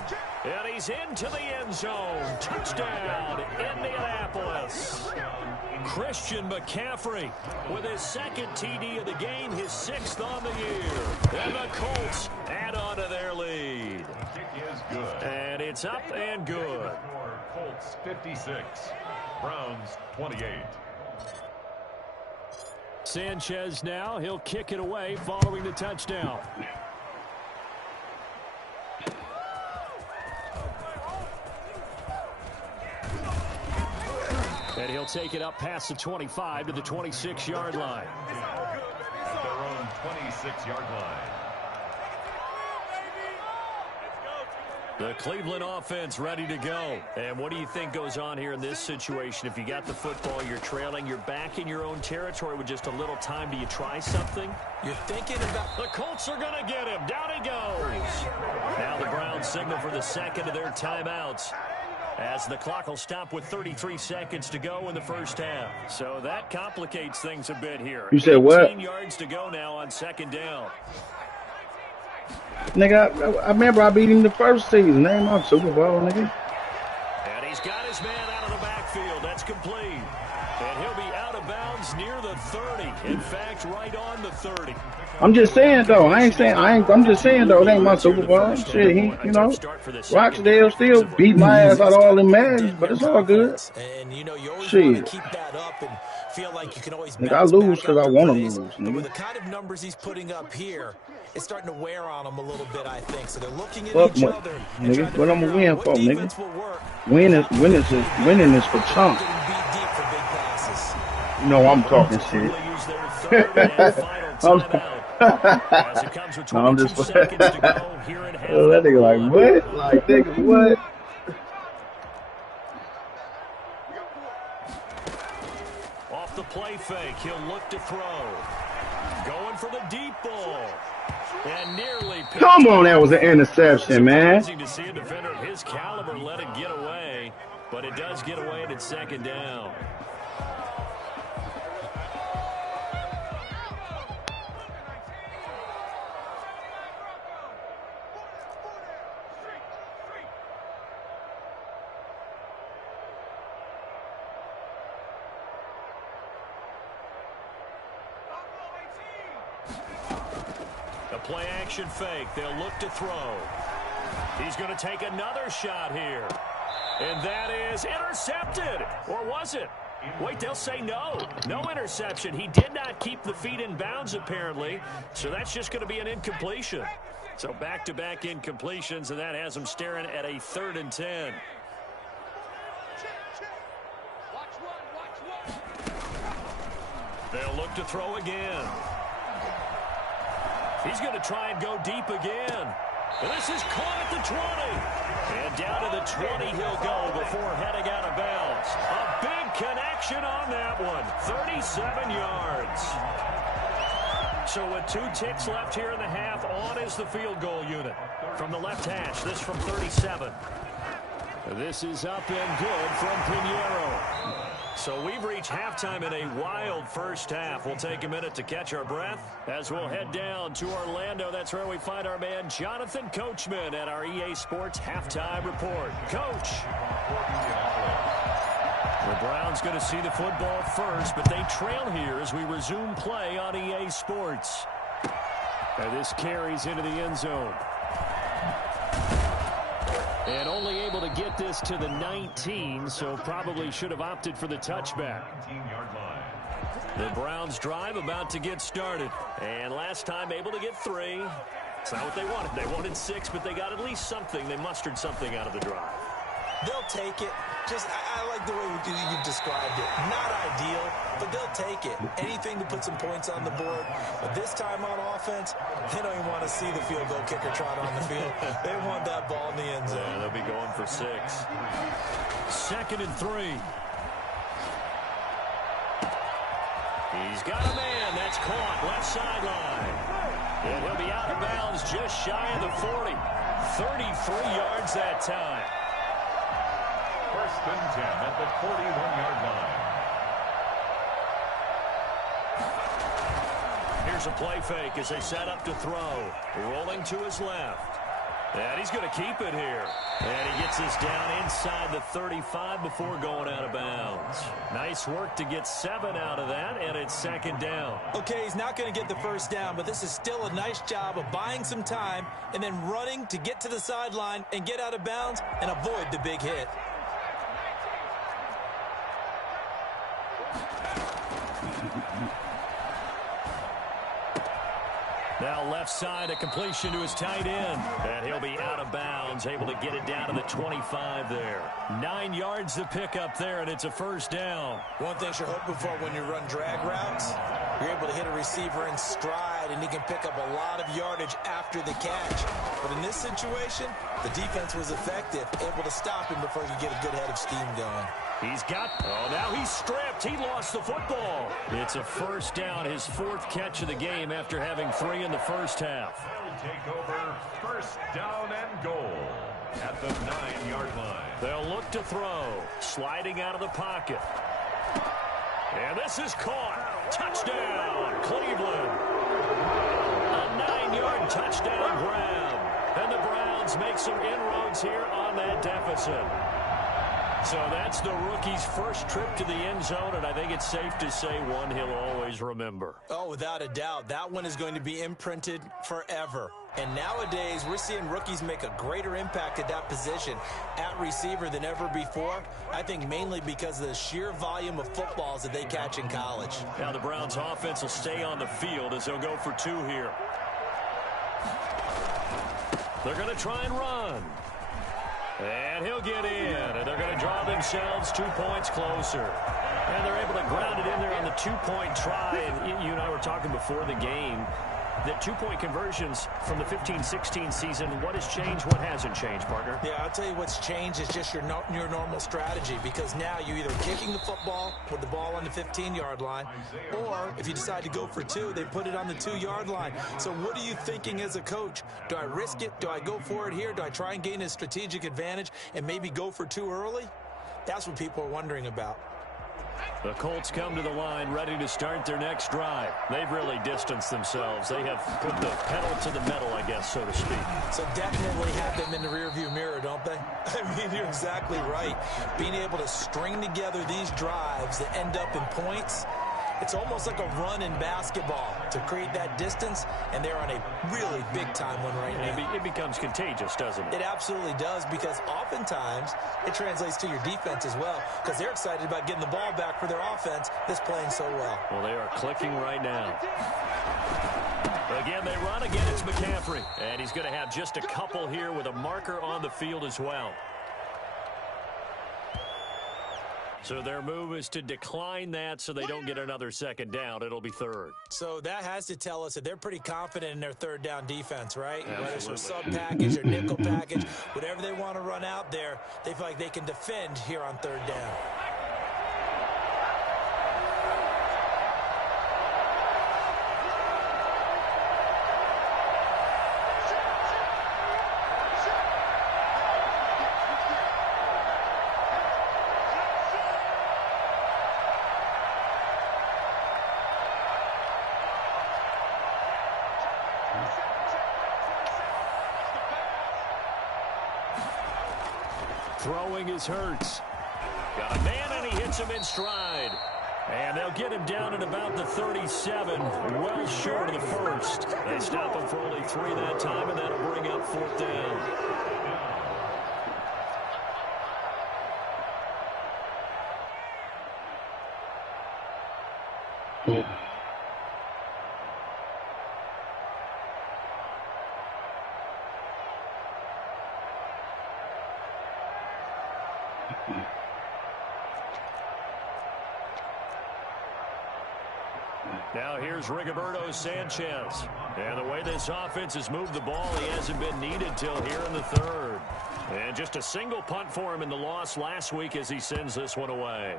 And he's into the end zone. Touchdown, Indianapolis. Christian McCaffrey with his 2nd TD of the game, his 6th on the year. And the Colts add on to their lead. The kick is good. And it's up and good. Colts 56, Browns 28. Sanchez now. He'll kick it away following the touchdown. And he'll take it up past the 25 to the 26-yard line. At their own 26-yard line. The Cleveland offense ready to go. And what do you think goes on here in this situation? If you got the football, you're trailing, you're back in your own territory with just a little time. Do you try something? You're thinking about... The Colts are going to get him. Down he goes. Now the Browns signal for the second of their timeouts, as the clock will stop with 33 seconds to go in the first half. So that complicates things a bit here. You said what? 18 yards to go now on second down. Nigga, I remember I beat him the first season. Name on Super Bowl, nigga. And he's got his man out of the backfield. That's complete. And he'll be out of bounds near the 30. In fact, right on the 30. I'm just saying though. I'm just saying though. It ain't my Super Bowl. Shit, Rochdale still beat my ass out of all them matches, but it's all good. And you know, you always Shit. want to keep that up and feel like you can always Nigga, I lose because I want to plays. lose. But with Nigga. the kind of numbers he's putting up here, it's starting to wear on them a little bit, I think. So they're looking at Fuck each what, other. nigga. What I'm gonna win for, nigga? Work. Winning is for chump. Getting beat deep for big passes. You know I'm talking shit. I'm just that nigga like what? Like nigga what? Off the play fake, he'll look to throw. Going for the deep ball. And nearly. Come on, that was an interception, man. To see a defender of his caliber let it get away, but it does get away and it's second down. Play action fake. They'll look to throw. He's going to take another shot here. And that is intercepted. Or was it? Wait, they'll say no. No interception. He did not keep the feet in bounds, apparently. So that's just going to be an incompletion. So back-to-back incompletions, and that has him staring at a 3rd and 10. They'll look to throw again. He's going to try and go deep again. And this is caught at the 20. And down to the 20 he'll go before heading out of bounds. A big connection on that one. 37 yards. So with 2 ticks left here in the half, on is the field goal unit. From the left hash, this from 37. This is up and good from Pinheiro. So we've reached halftime in a wild first half. We'll take a minute to catch our breath as we'll head down to Orlando. That's where we find our man Jonathan Coachman at our EA Sports Halftime Report. Coach. The Browns going to see the football first, but they trail here as we resume play on EA Sports. And this carries into the end zone. And only able to get this to the 19, so probably should have opted for the touchback. The Browns drive about to get started. And last time able to get 3. It's not what they wanted. They wanted 6, but they got at least something. They mustered something out of the drive. They'll take it. Just, I like the way you've described it. Not ideal, but they'll take it. Anything to put some points on the board. But this time on offense, they don't even want to see the field goal kicker trot on the field. They want that ball in the end zone. Yeah, they'll be going for 6. 2nd and 3. He's got a man. That's caught. Left sideline. And he'll be out of bounds just shy of the 40. 33 yards that time. 1st and 10 at the 41-yard line. Here's a play fake as they set up to throw. Rolling to his left. And he's going to keep it here. And he gets this down inside the 35 before going out of bounds. Nice work to get 7 out of that, and it's 2nd down. Okay, he's not going to get the 1st down, but this is still a nice job of buying some time and then running to get to the sideline and get out of bounds and avoid the big hit. Now left side, a completion to his tight end. And he'll be out of bounds, able to get it down to the 25 there. 9 yards to pick up there, and it's a 1st down. One thing you're hoping for when you run drag routes, you're able to hit a receiver in stride inside, and he can pick up a lot of yardage after the catch. But in this situation, the defense was effective, able to stop him before he could get a good head of steam going. He's got, now he's stripped. He lost the football. It's a first down, his 4th catch of the game after having 3 in the first half. They'll take over first down and goal at the 9-yard line. They'll look to throw, sliding out of the pocket. And this is caught. Touchdown, Cleveland. A 9-yard touchdown grab. And the Browns make some inroads here on that deficit. So that's the rookie's first trip to the end zone, and I think it's safe to say one he'll always remember. Oh, without a doubt. That one is going to be imprinted forever. And nowadays, we're seeing rookies make a greater impact at that position at receiver than ever before. I think mainly because of the sheer volume of footballs that they catch in college. Now the Browns offense will stay on the field as they'll go for 2 here. They're going to try and run. And he'll get in, and they're going to draw themselves 2 points closer. And they're able to ground it in there on the 2-point try. And you and I were talking before the game that 2-point conversions from the 15-16 season, what has changed, what hasn't changed, partner? Yeah, I'll tell you what's changed is just your normal strategy, because now you're either kicking the football with the ball on the 15-yard line, or if you decide to go for 2, they put it on the 2-yard line. So what are you thinking as a coach? Do I risk it? Do I go for it here? Do I try and gain a strategic advantage and maybe go for 2 early? That's what people are wondering about. The Colts come to the line ready to start their next drive. They've really distanced themselves. They have put the pedal to the metal, I guess, so to speak. So definitely have them in the rearview mirror, don't they? I mean, you're exactly right. Being able to string together these drives that end up in points, it's almost like a run in basketball to create that distance, and they're on a really big-time one right now. It becomes contagious, doesn't it? It absolutely does, because oftentimes it translates to your defense as well, because they're excited about getting the ball back for their offense that's playing so well. Well, they are clicking right now. Again, they run again. It's McCaffrey, and he's going to have just a couple here with a marker on the field as well. So their move is to decline that so they don't get another second down. It'll be 3rd. So that has to tell us that they're pretty confident in their 3rd down defense, right? Absolutely. Whether it's a sub package or nickel package, whatever they want to run out there, they feel like they can defend here on 3rd down. Throwing is Hurts. Got a man, and he hits him in stride. And they'll get him down at about the 37, well short of the first. They stop him for only 3 that time, and that'll bring up 4th down. Now here's Rigoberto Sanchez. And the way this offense has moved the ball, he hasn't been needed till here in the 3rd. And just a single punt for him in the loss last week as he sends this one away.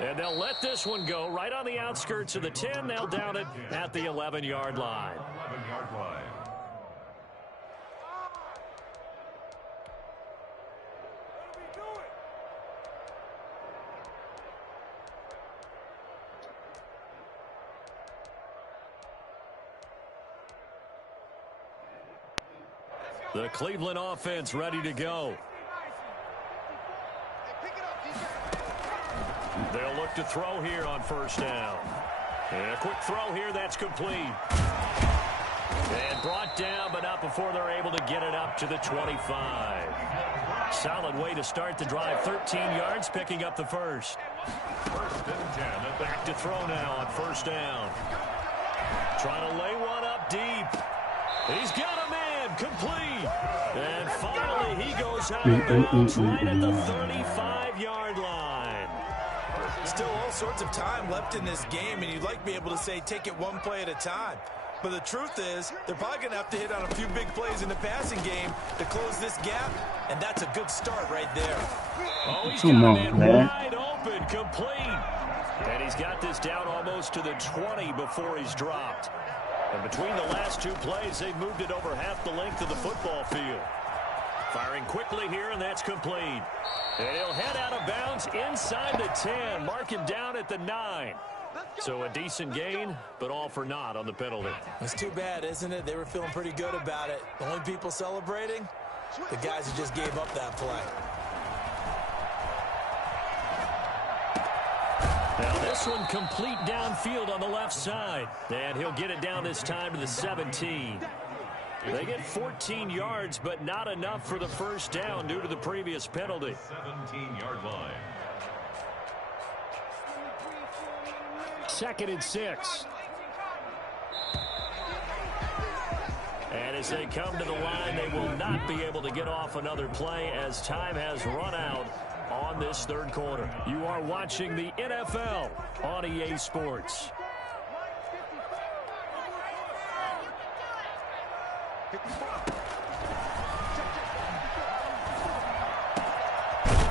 And they'll let this one go right on the outskirts of the 10. They'll down it at the 11-yard line. 11-yard line. The Cleveland offense ready to go. They'll look to throw here on 1st down. And a quick throw here, that's complete. And brought down, but not before they're able to get it up to the 25. Solid way to start the drive. 13 yards, picking up the first. 1st and 10. Back to throw now on 1st down. Trying to lay one up deep. He's got a man, complete. And finally, he goes out of bounds right at the 35-yard line. Still sorts of time left in this game, and you'd like to be able to say take it one play at a time. But the truth is, they're probably going to have to hit on a few big plays in the passing game to close this gap, and that's a good start right there. Oh, he's Come got on, it man. wide open, complete. And he's got this down almost to the 20 before he's dropped. And between the last two plays, they've moved it over half the length of the football field. Firing quickly here, and that's complete. And he'll head out of bounds inside the 10. Mark him down at the 9. So a decent gain, but all for naught on the penalty. It's too bad, isn't it? They were feeling pretty good about it. The only people celebrating, the guys who just gave up that play. Now this one complete downfield on the left side. And he'll get it down this time to the 17. They get 14 yards, but not enough for the first down due to the previous penalty. 17-yard line. 2nd and 6. And as they come to the line, they will not be able to get off another play as time has run out on this third quarter. You are watching the NFL on EA Sports.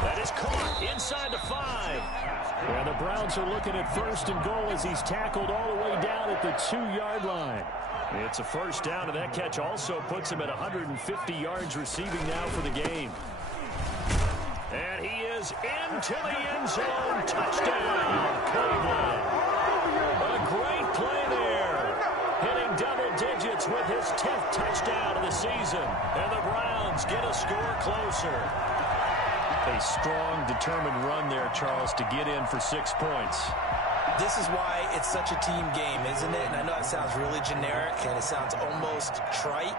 That is caught inside the 5. And the Browns are looking at 1st and goal as he's tackled all the way down at the 2-yard line. It's a first down, and that catch also puts him at 150 yards receiving now for the game. And he is into the end zone. Touchdown, Cleveland. A great play there. Hitting double digits with his 10th touchdown of the season. And the Browns get a score closer. A strong, determined run there, Charles, to get in for 6 points. This is why it's such a team game, isn't it? And I know it sounds really generic, and it sounds almost trite.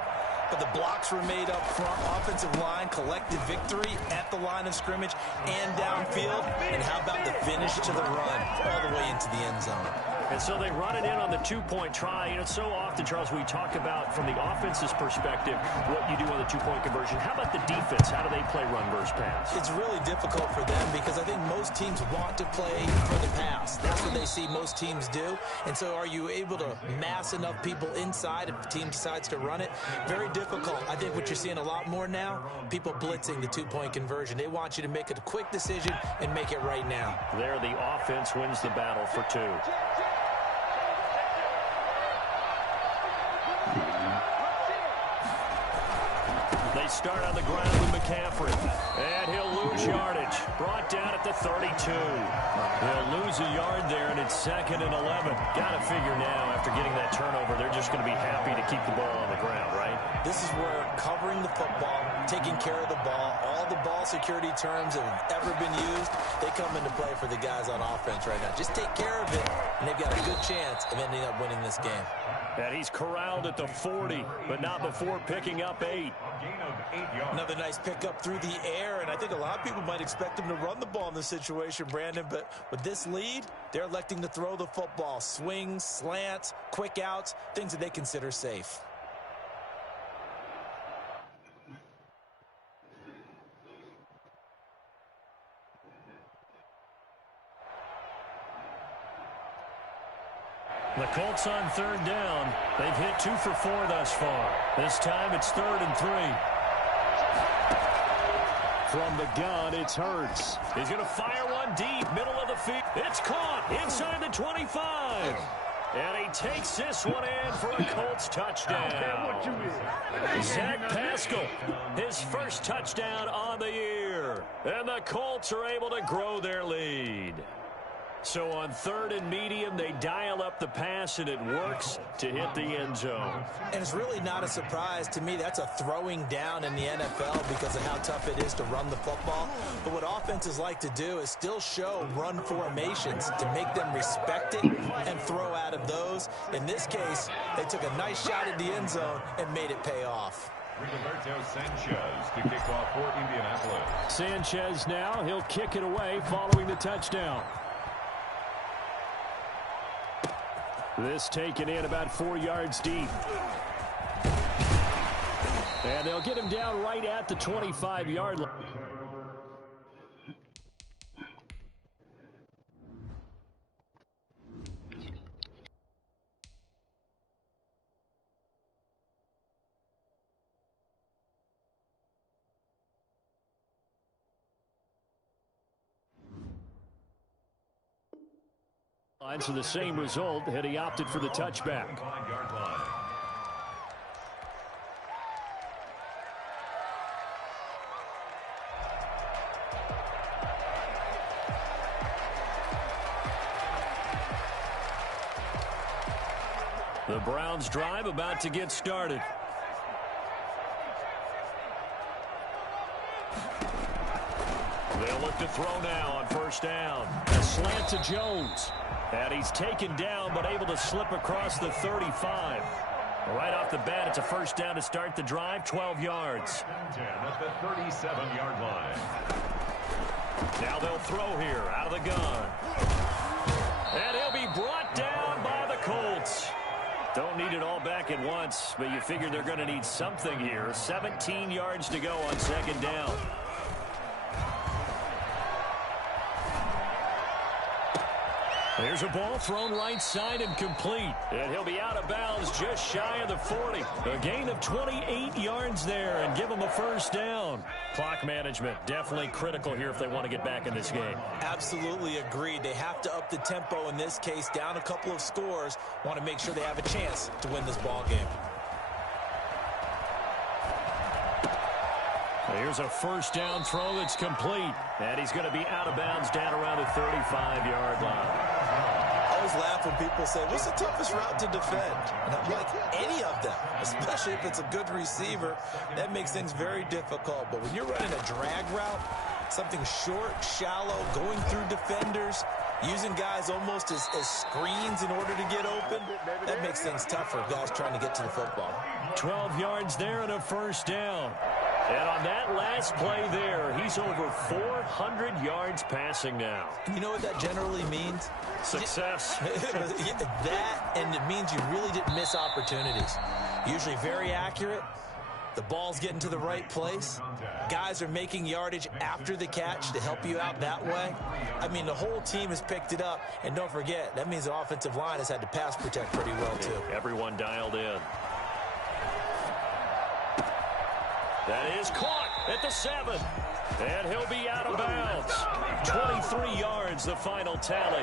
But the blocks were made up front, offensive line, collective victory at the line of scrimmage and downfield. And how about the finish to the run all the way into the end zone? And so they run it in on the 2-point try. You know, so often, Charles, we talk about from the offense's perspective what you do on the 2-point conversion. How about the defense? How do they play run versus pass? It's really difficult for them because I think most teams want to play for the pass. That's what they see most teams do. And so are you able to mass enough people inside if the team decides to run it? Very difficult. I think what you're seeing a lot more now, people blitzing the 2-point conversion. They want you to make a quick decision and make it right now. There, the offense wins the battle for 2. They start on the ground with McCaffrey. And he'll lose yardage. Brought down at the 32. He'll lose a yard there, and it's 2nd and 11. Got to figure now, after getting that turnover, they're just going to be happy to keep the ball on the ground, right? This is where covering the football, taking care of the ball, all the ball security terms that have ever been used, they come into play for the guys on offense right now. Just take care of it, and they've got a good chance of ending up winning this game. And he's corralled at the 40, but not before picking up 8. Another nice pickup through the air, and I think a lot of people might expect him to run the ball in this situation, Brandon, but with this lead, they're electing to throw the football. Swings, slants, quick outs, things that they consider safe. The Colts on 3rd down. They've hit 2 for 4 thus far. This time it's 3rd and 3. From the gun, it's Hurts. He's going to fire one deep, middle of the field. It's caught inside the 25. And he takes this one in for a Colts touchdown. Zach Pascal, his first touchdown on the year. And the Colts are able to grow their lead. So on 3rd and medium, they dial up the pass, and it works to hit the end zone. And it's really not a surprise to me. That's a throwing down in the NFL because of how tough it is to run the football. But what offenses like to do is still show run formations to make them respect it and throw out of those. In this case, they took a nice shot at the end zone and made it pay off. Rigoberto Sanchez to kick off for Indianapolis. Sanchez now, he'll kick it away following the touchdown. This taken in about 4 yards deep. And they'll get him down right at the 25-yard line. So the same result had he opted for the touchback. 5-yard line. The Browns drive about to get started. They'll look to throw now on first down. A slant to Jones. And he's taken down but able to slip across the 35. Right off the bat, it's a first down to start the drive, 12 yards. 10 at the 37-yard line. Now they'll throw here out of the gun. And he'll be brought down by the Colts. Don't need it all back at once, but you figure they're going to need something here. 17 yards to go on second down. There's a ball thrown right side and complete. And he'll be out of bounds just shy of the 40. A gain of 28 yards there and give them a first down. Clock management definitely critical here if they want to get back in this game. Absolutely agreed. They have to up the tempo in this case, down a couple of scores. Want to make sure they have a chance to win this ball game. Here's a first down throw that's complete. And he's going to be out of bounds down around the 35-yard line. I always laugh when people say, what's the toughest route to defend? And I'm like, any of them, especially if it's a good receiver. That makes things very difficult. But when you're running a drag route, something short, shallow, going through defenders, using guys almost as screens in order to get open, that makes things tougher for guys trying to get to the football. 12 yards there and a first down. And on that last play there, he's over 400 yards passing now. You know what that generally means? Success. That, and it means you really didn't miss opportunities. Usually very accurate. The ball's getting to the right place. Guys are making yardage after the catch to help you out that way. I mean, the whole team has picked it up. And don't forget, that means the offensive line has had to pass protect pretty well, too. Everyone dialed in. That is caught at the 7. And he'll be out of bounds. 23 yards, the final tally.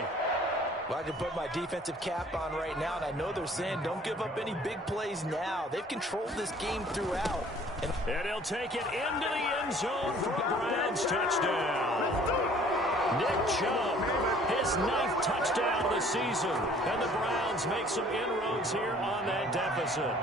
Well, I can put my defensive cap on right now, and I know they're saying don't give up any big plays now. They've controlled this game throughout. And he'll take it into the end zone for a Browns touchdown. Nick Chubb, his 9th touchdown of the season. And the Browns make some inroads here on that deficit.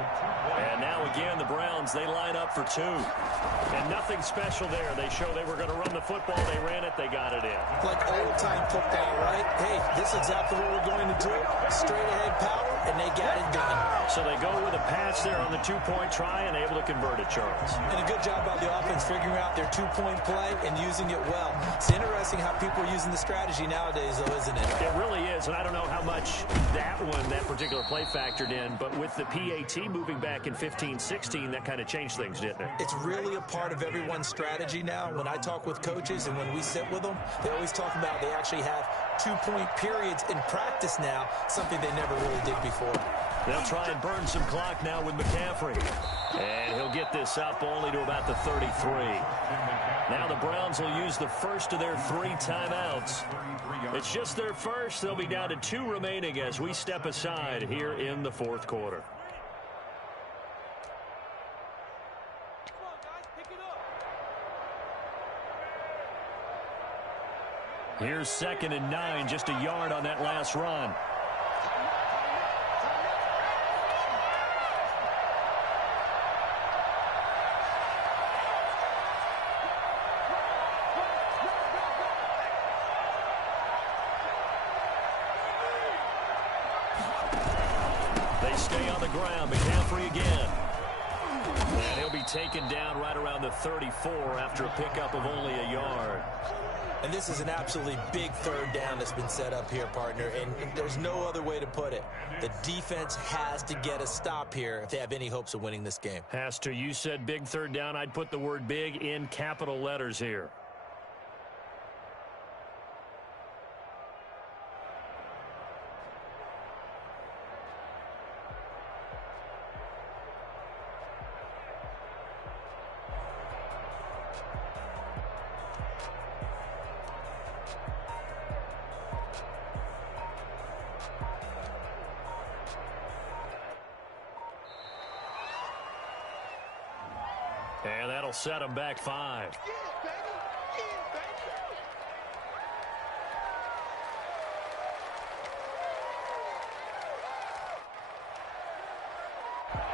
And now again, the Browns, they line up for 2. And nothing special there. They show they were going to run the football. They ran it. They got it in. Like old-time football, right? Hey, this is exactly what we're going to do. Straight-ahead power, and they got it done. So they go with a pass there on the 2-point try and able to convert it, Charles. And a good job by the offense figuring out their 2-point play and using it well. It's interesting how people are using the strategy nowadays, though, isn't it? It really is, and I don't know how much that particular play factored in, but with the PAT moving back in 15-16, that kind of changed things, didn't it? It's really a part of everyone's strategy now. When I talk with coaches and when we sit with them, they always talk about they actually have 2-point periods in practice now, something they never really did before. They'll try and burn some clock now with McCaffrey. And he'll get this up only to about the 33. Now the Browns will use the first of their 3 timeouts. It's just their first. They'll be down to 2 remaining as we step aside here in the 4th quarter. Here's 2nd and 9, just a yard on that last run. They stay on the ground. McCaffrey again. And he'll be taken down right around the 34 after a pickup of only a yard. And this is an absolutely big 3rd down that's been set up here, partner, and there's no other way to put it. The defense has to get a stop here if they have any hopes of winning this game. Has to. You said big 3rd down. I'd put the word big in capital letters here. And that'll set them back 5.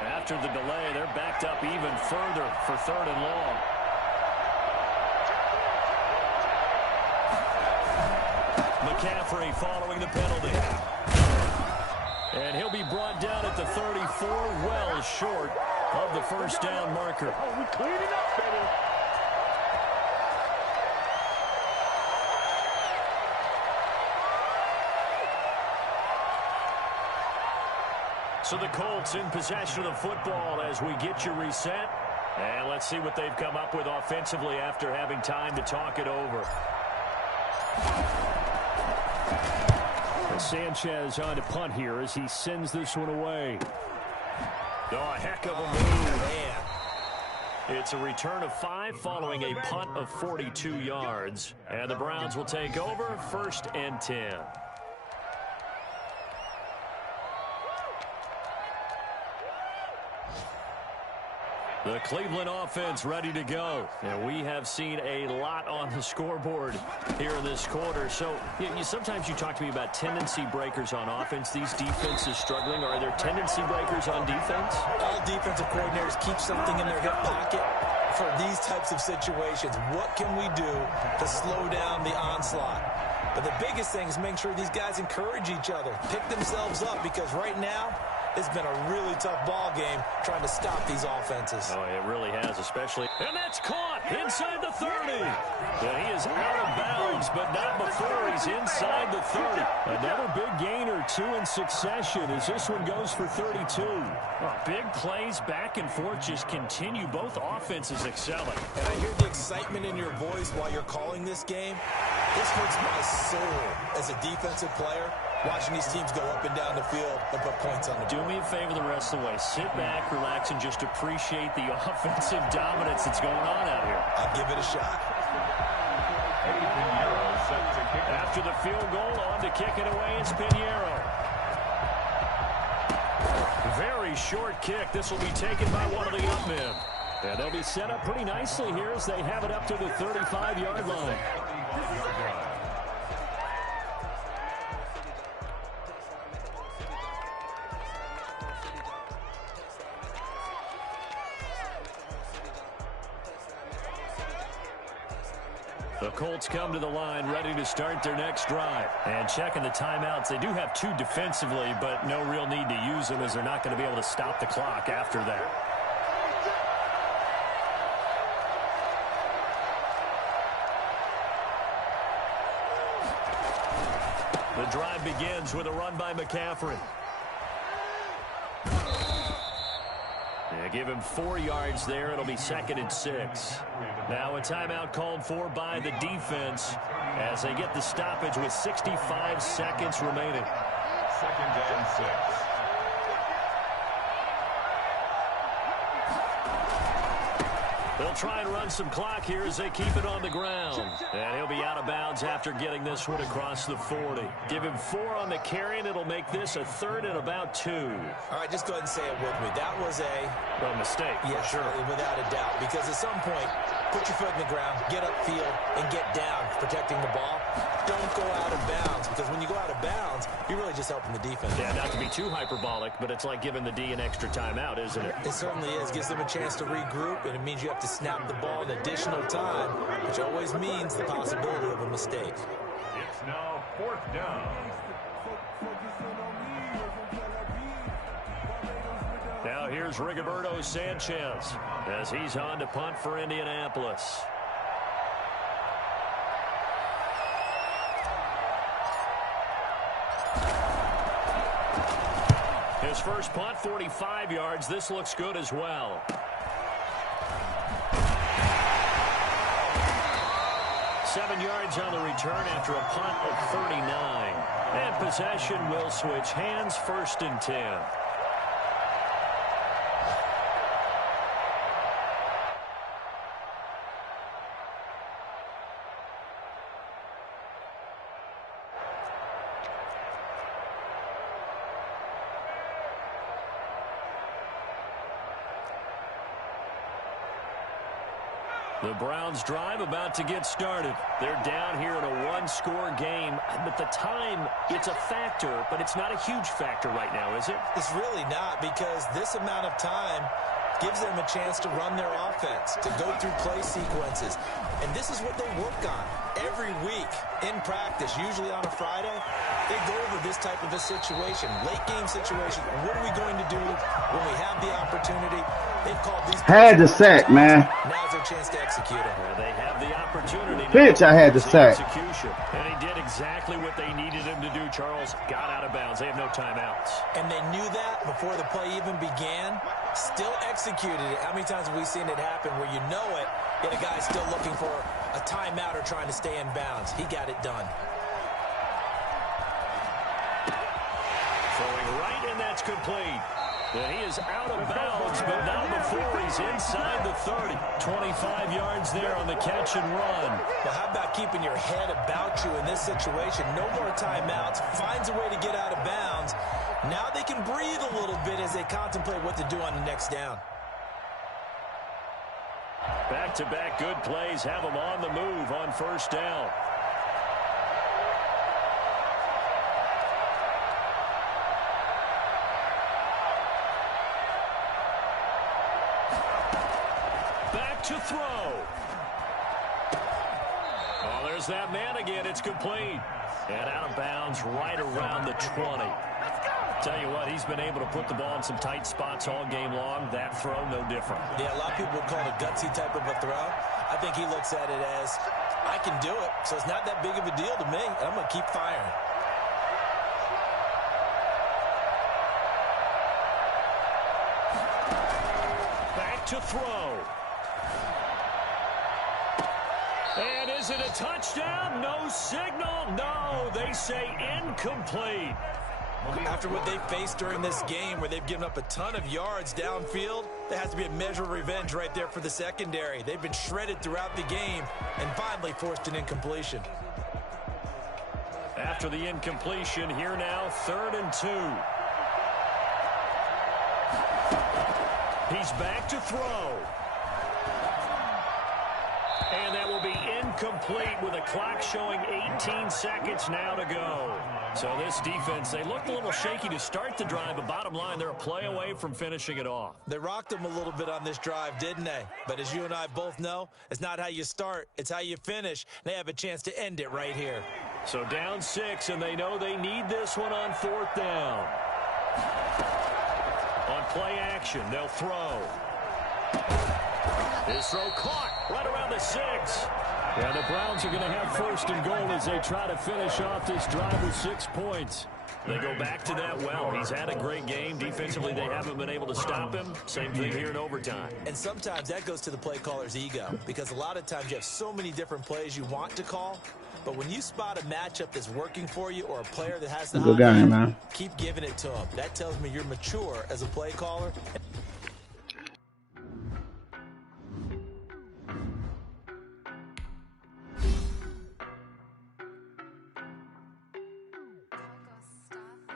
After the delay, they're backed up even further for 3rd and long. McCaffrey following the penalty. And he'll be brought down at the 34, well short of the first down marker. Oh, we cleaned it up, baby. So the Colts in possession of the football as we get you reset. And let's see what they've come up with offensively after having time to talk it over. Sanchez on to punt here as he sends this one away. Oh, a heck of a move. Man. It's a return of 5 following a punt of 42 yards. And the Browns will take over 1st and 10. The Cleveland offense ready to go. And we have seen a lot on the scoreboard here in this quarter. So sometimes you talk to me about tendency breakers on offense. These defenses struggling. Are there tendency breakers on defense? All defensive coordinators keep something in their hip pocket for these types of situations. What can we do to slow down the onslaught? But the biggest thing is making sure these guys encourage each other, pick themselves up, because right now, it's been a really tough ball game trying to stop these offenses. Oh, it really has, especially. And that's caught inside the 30. And he is out of bounds, but not before he's inside the 30. Another big gain or 2 in succession as this one goes for 32. Oh, big plays back and forth just continue. Both offenses excelling. And I hear the excitement in your voice while you're calling this game. This hurts my soul as a defensive player, watching these teams go up and down the field and put points on the board. Do me a favor the rest of the way. Sit back, relax, and just appreciate the offensive dominance that's going on out here. I'll give it a shot. After the field goal, on to kick it away, it's Pinheiro. Very short kick. This will be taken by one of the up men. And they'll be set up pretty nicely here as they have it up to the 35-yard line. The Colts come to the line ready to start their next drive. And checking the timeouts, they do have 2 defensively, but no real need to use them as they're not going to be able to stop the clock after that. The drive begins with a run by McCaffrey. They give him 4 yards there. It'll be 2nd and 6. Now a timeout called for by the defense as they get the stoppage with 65 seconds remaining. 2nd and 6. They'll try and run some clock here as they keep it on the ground. And he'll be out of bounds after getting this one across the 40. Give him 4 on the carry, and it'll make this a 3rd and about 2. All right, just go ahead and say it with me. That was a mistake, yes, for sure. Without a doubt. Because at some point, put your foot in the ground, get upfield, and get down, protecting the ball. Don't go out of bounds, because when you go out of bounds, you're really just helping the defense. Yeah, not to be too hyperbolic, but it's like giving the D an extra timeout, isn't it? It certainly is. Gives them a chance to regroup, and it means you have to snap the ball an additional time, which always means the possibility of a mistake. It's now 4th down. Now here's Rigoberto Sanchez as he's on to punt for Indianapolis. His first punt, 45 yards. This looks good as well. Seven yards on the return after a punt of 39. And possession will switch hands, 1st and 10. The Browns drive about to get started. They're down here in a one-score game. But the time, it's a factor, but it's not a huge factor right now, is it? It's really not, because this amount of time gives them a chance to run their offense, to go through play sequences. And this is what they work on every week in practice, usually on a Friday. They go over this type of a situation, late game situation. What are we going to do when we have the opportunity? They've called these. Had the sack, man. Now's their chance to execute it. Well, they have the opportunity. Pitch, I had the sack. Execution. And he did exactly what they needed him to do, Charles. Got out of bounds. They have no timeouts. And they knew that before the play even began. Still executed it. How many times have we seen it happen where you know it, yet a guy's still looking for a timeout or trying to stay in bounds? He got it done. Throwing right, and that's complete. And he is out of bounds, but not before he's inside the 30. 25 yards there on the catch and run. Well, how about keeping your head about you in this situation? No more timeouts. Finds a way to get out of bounds. Now they can breathe a little bit as they contemplate what to do on the next down. Back-to-back good plays have them on the move on first down. Back to throw. Oh, there's that man again. It's complete. And out of bounds right around the 20. Tell you what, he's been able to put the ball in some tight spots all game long. That throw, no different. Yeah, a lot of people would call it a gutsy type of a throw. I think he looks at it as, I can do it, so it's not that big of a deal to me, and I'm going to keep firing. Back to throw. And is it a touchdown? No signal. No, they say incomplete. After what they faced during this game where they've given up a ton of yards downfield, there has to be a measure of revenge right there for the secondary. They've been shredded throughout the game and finally forced an incompletion. After the incompletion, here now, 3rd and 2. He's back to throw. And that will be incomplete with a clock showing 18 seconds now to go. So this defense, they looked a little shaky to start the drive, but bottom line, they're a play away from finishing it off. They rocked them a little bit on this drive, didn't they? But as you and I both know, it's not how you start, it's how you finish. They have a chance to end it right here. So down 6, and they know they need this one on 4th down. On play action, they'll throw. His throw caught right around the 6. And the Browns are going to have 1st and goal as they try to finish off this drive with 6 points. They go back to that well. He's had a great game. Defensively, they haven't been able to stop him. Same thing here in overtime. And sometimes that goes to the play caller's ego, because a lot of times you have so many different plays you want to call, but when you spot a matchup that's working for you or a player that has the good game, man. keep giving it to him. That tells me you're mature as a play caller.